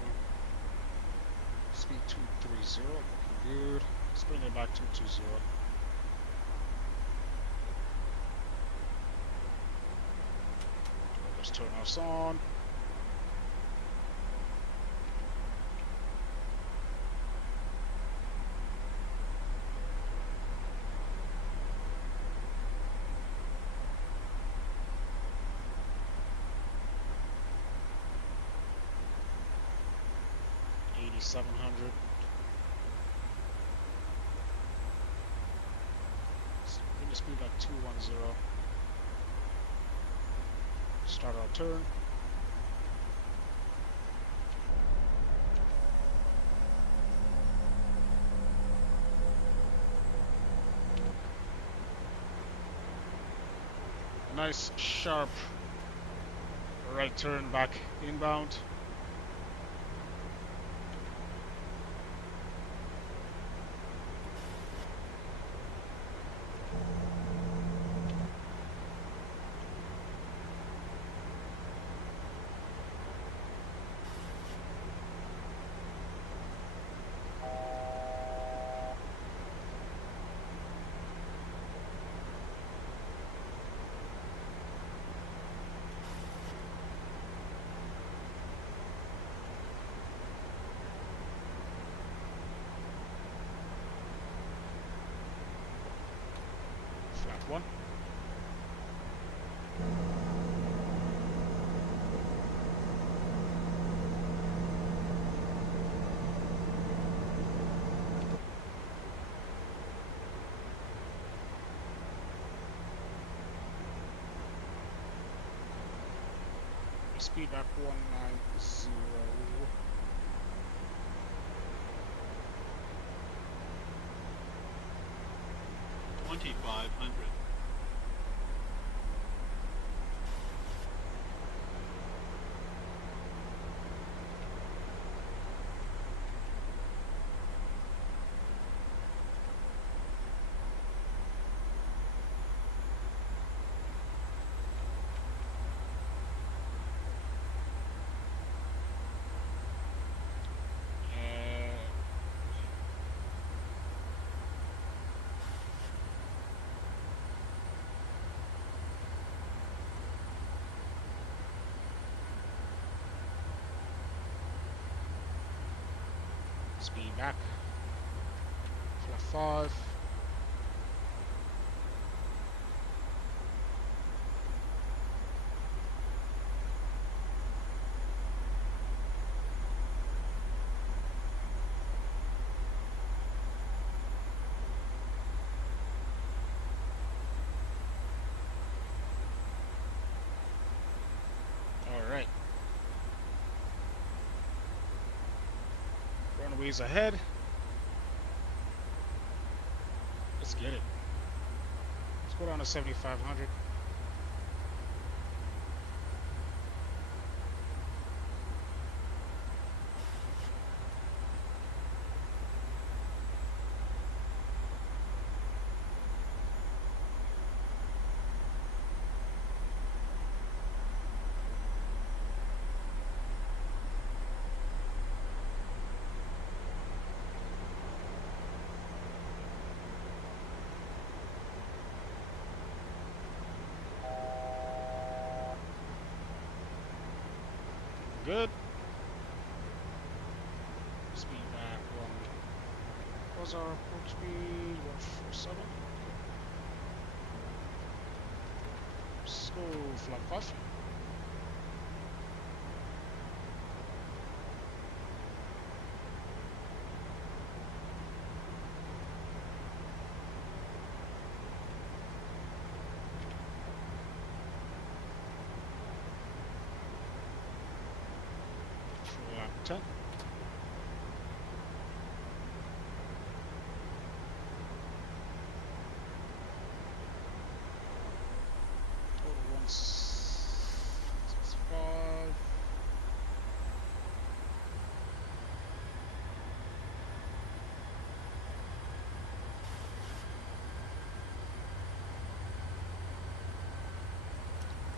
Speed 230, looking good. Let's bring it back to 220. Let's turn us on. $8,700. Bring the speed back 210. Start our turn. Nice sharp right turn back inbound. Flat one. Speed back 190. 2,500. Speed back. Flat 5. Alright. Runaways ahead. Let's get it. Let's go down to 7,500. Good. Speed back 1. What was our approach speed? 147. Let's go flat 5. Flat 10. Total 165.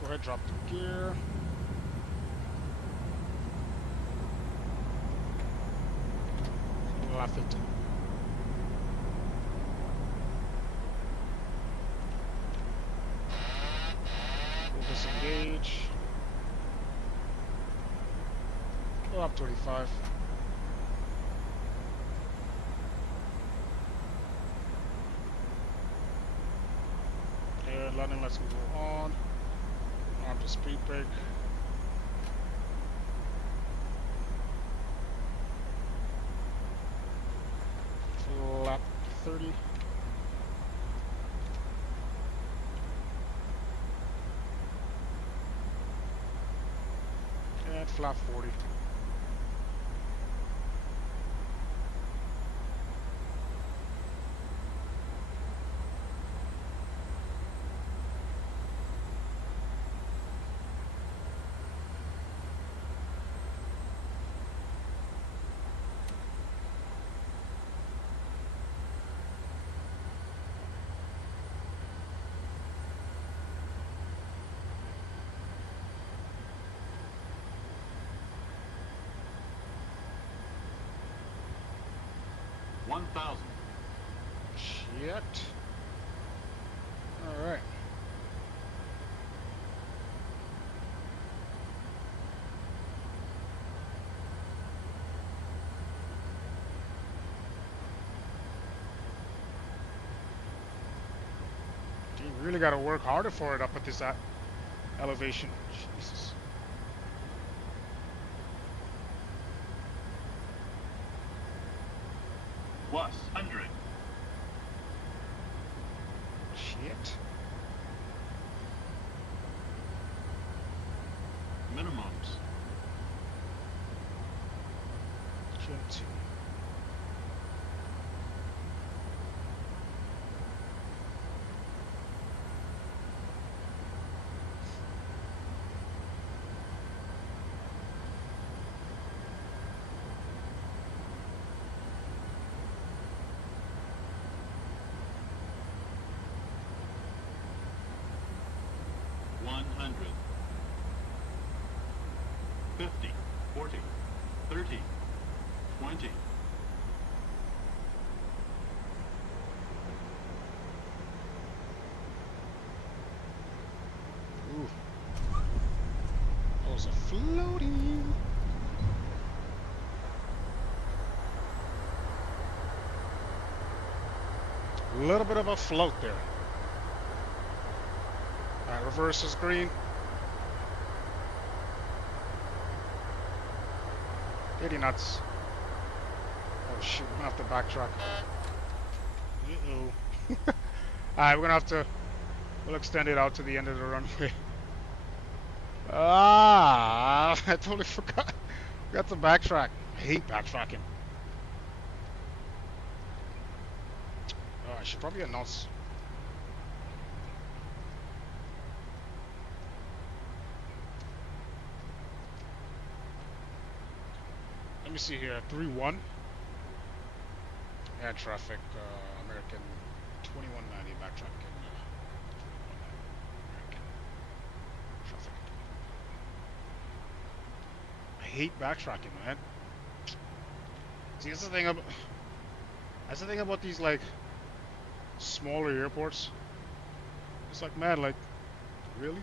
Go ahead, drop the gear. Flat 15. We'll disengage. Go up 25. Air landing, let's go on. Arm to speed brake. Lap 30. And flat 40. Shit. Alright. You really gotta work harder for it up at this elevation. Jesus. Was 100. Shit. Minimums. Gen 2. $100. 50, 40, 30, 20. Ooh. Those are floating. A little bit of a float there. Alright, reverse is green. 80 knots. Oh shoot, we're gonna have to backtrack. Uh-oh. Alright, we're gonna have to... We'll extend it out to the end of the runway. Ah, I totally forgot. Got to backtrack. I hate backtracking. Oh, I should probably announce. Let me see here. 3-1. Air traffic. American 2190 backtracking. American traffic. I hate backtracking, man. See, that's the thing about. That's the thing about these like smaller airports. It's like, man, like, really?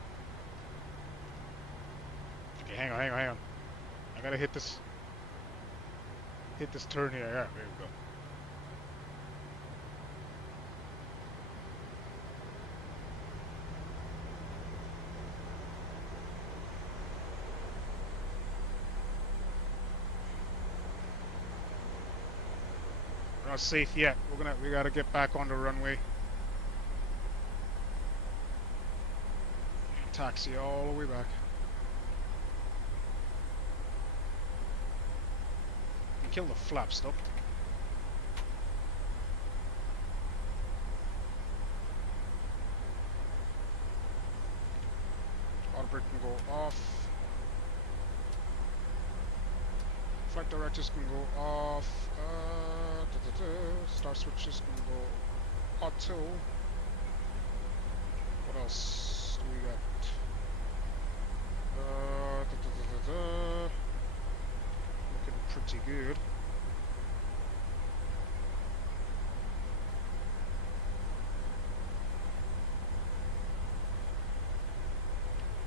Okay, hang on. I gotta hit this turn here. Yeah, there we go. We're not safe yet. We gotta get back on the runway. Taxi all the way back. And kill the flaps though. Auto brake can go off. Flight directors can go off. Star switches can go auto. What else do we got? Looking pretty good.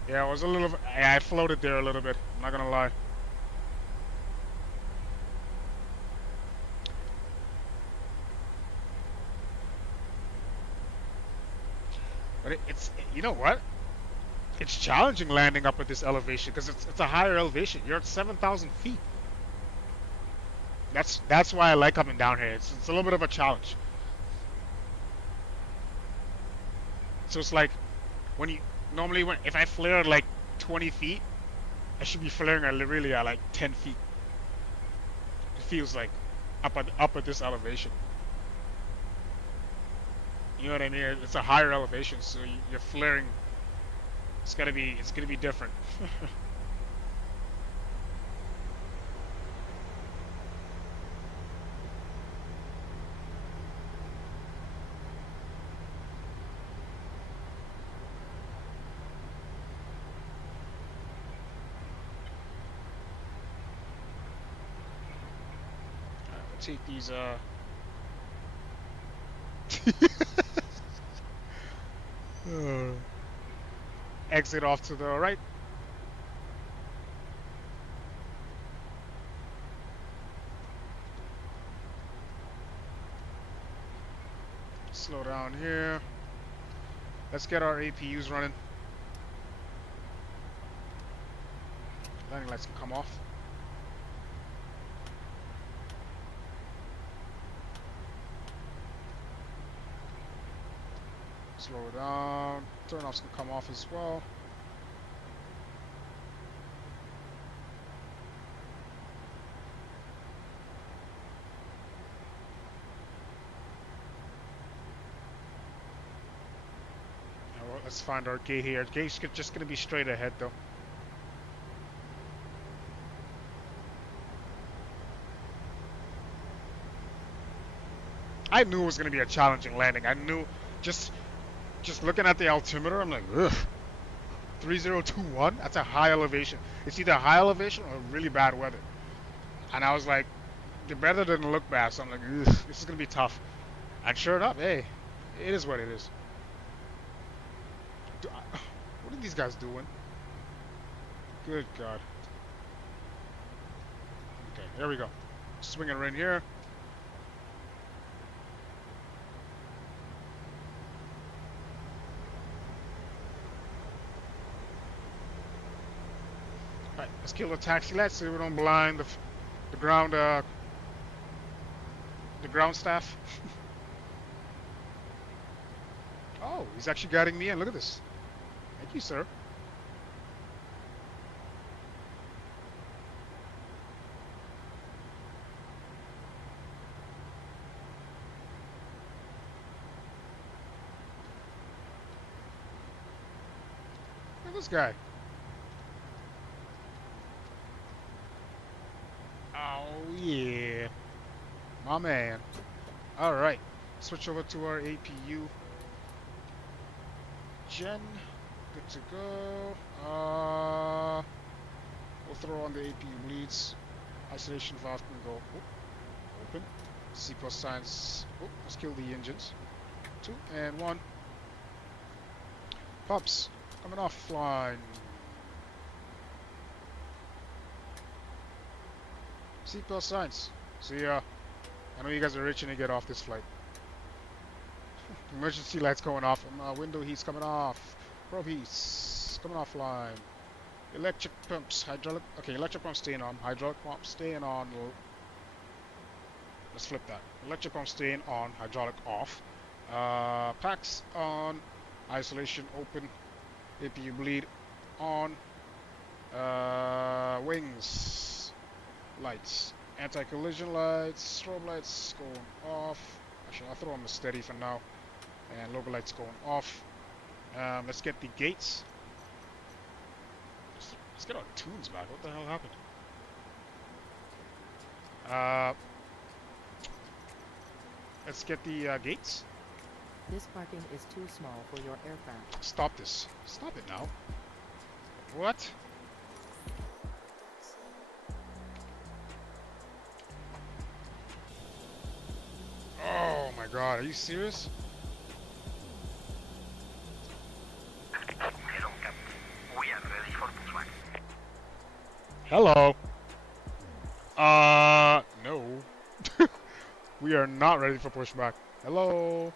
Yeah, I was a little. I floated there a little bit. I'm not gonna lie. But it's, you know what? It's challenging landing up at this elevation because it's a higher elevation. You're at 7,000 feet. That's why I like coming down here. It's a little bit of a challenge. So it's like when you normally if I flare at like 20 feet, I should be flaring at really at like 10 feet. It feels like up at this elevation. You know what I mean? It's a higher elevation, so you're flaring. It's gonna be different. We'll take these exit off to the right. Slow down here. Let's get our APUs running. Landing lights can come off. Slow down. Turn-offs can come off as well. Now, well, let's find our gate here. Gate's just going to be straight ahead though. I knew it was going to be a challenging landing. I knew just looking at the altimeter, I'm like, ugh. 3021? That's a high elevation. It's either high elevation or really bad weather. And I was like, the weather didn't look bad, so I'm like, ugh, this is going to be tough. And sure enough, hey, it is what it is. What are these guys doing? Good God. Okay, here we go. Swinging right here. Alright, let's kill the taxi lights so we don't blind the ground staff. Oh, he's actually guiding me in. Look at this. Thank you, sir. Look at this guy. Oh, yeah. My man. Alright. Switch over to our APU. Gen. Good to go. We'll throw on the APU bleeds. Isolation valve can go open. C plus signs. Oh, let's kill the engines. 2 and 1. Pumps coming offline. Seatbelt signs. See ya. I know you guys are itching to get off this flight. Emergency lights going off. Window heat's coming off. Probe heat's coming offline. Electric pumps. Hydraulic. Okay, electric pumps staying on. Hydraulic pumps staying on. Let's flip that. Electric pumps staying on. Hydraulic off. Packs on. Isolation open. APU bleed on. Wings. Lights. Anti-collision lights. Strobe lights going off. Actually, I'll throw them to steady for now. And logo lights going off. Let's get the gates. Let's get our tunes back. What the hell happened? Let's get the gates. This parking is too small for your aircraft. Stop this. Stop it now. What? Oh my god, are you serious? Hello, Captain. We are ready for pushback. Hello. No. We are not ready for pushback. Hello.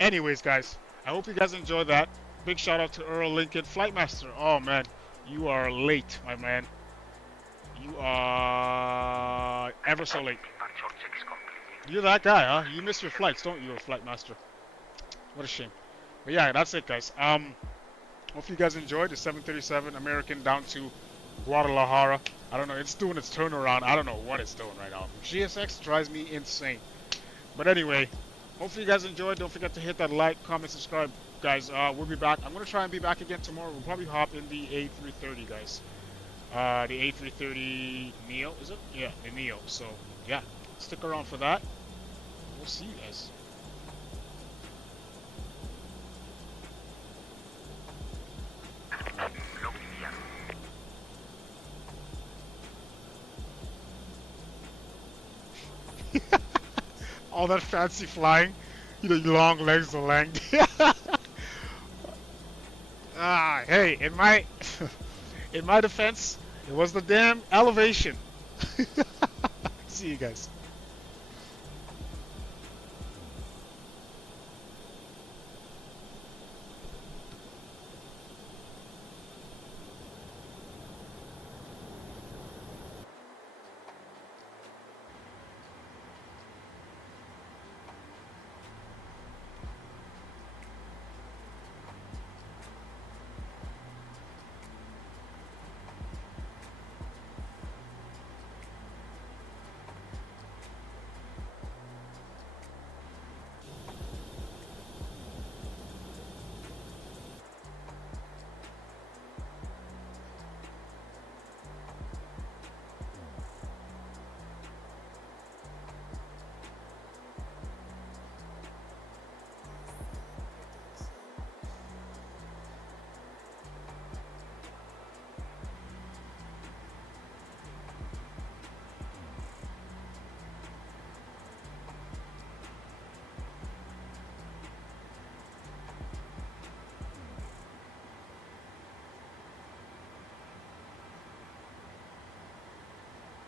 Anyways, guys, I hope you guys enjoyed that. Big shout out to Earl Lincoln, Flightmaster. Oh man, you are late, my man. You are ever so late. Departure checks complete. You're that guy, huh? You miss your flights, don't you, Flightmaster? What a shame. But yeah, that's it, guys. Hope you guys enjoyed the 737 American down to Guadalajara. I don't know, it's doing its turnaround. I don't know what it's doing right now. GSX drives me insane. But anyway, hopefully you guys enjoyed. Don't forget to hit that like, comment, subscribe. Guys, we'll be back. I'm going to try and be back again tomorrow. We'll probably hop in the A330, guys. The A330 Neo, is it? Yeah, the Neo. So, yeah, stick around for that. We'll see you guys. All that fancy flying, you know, long legs, the length. Hey, in my in my defense, it was the damn elevation. See you guys.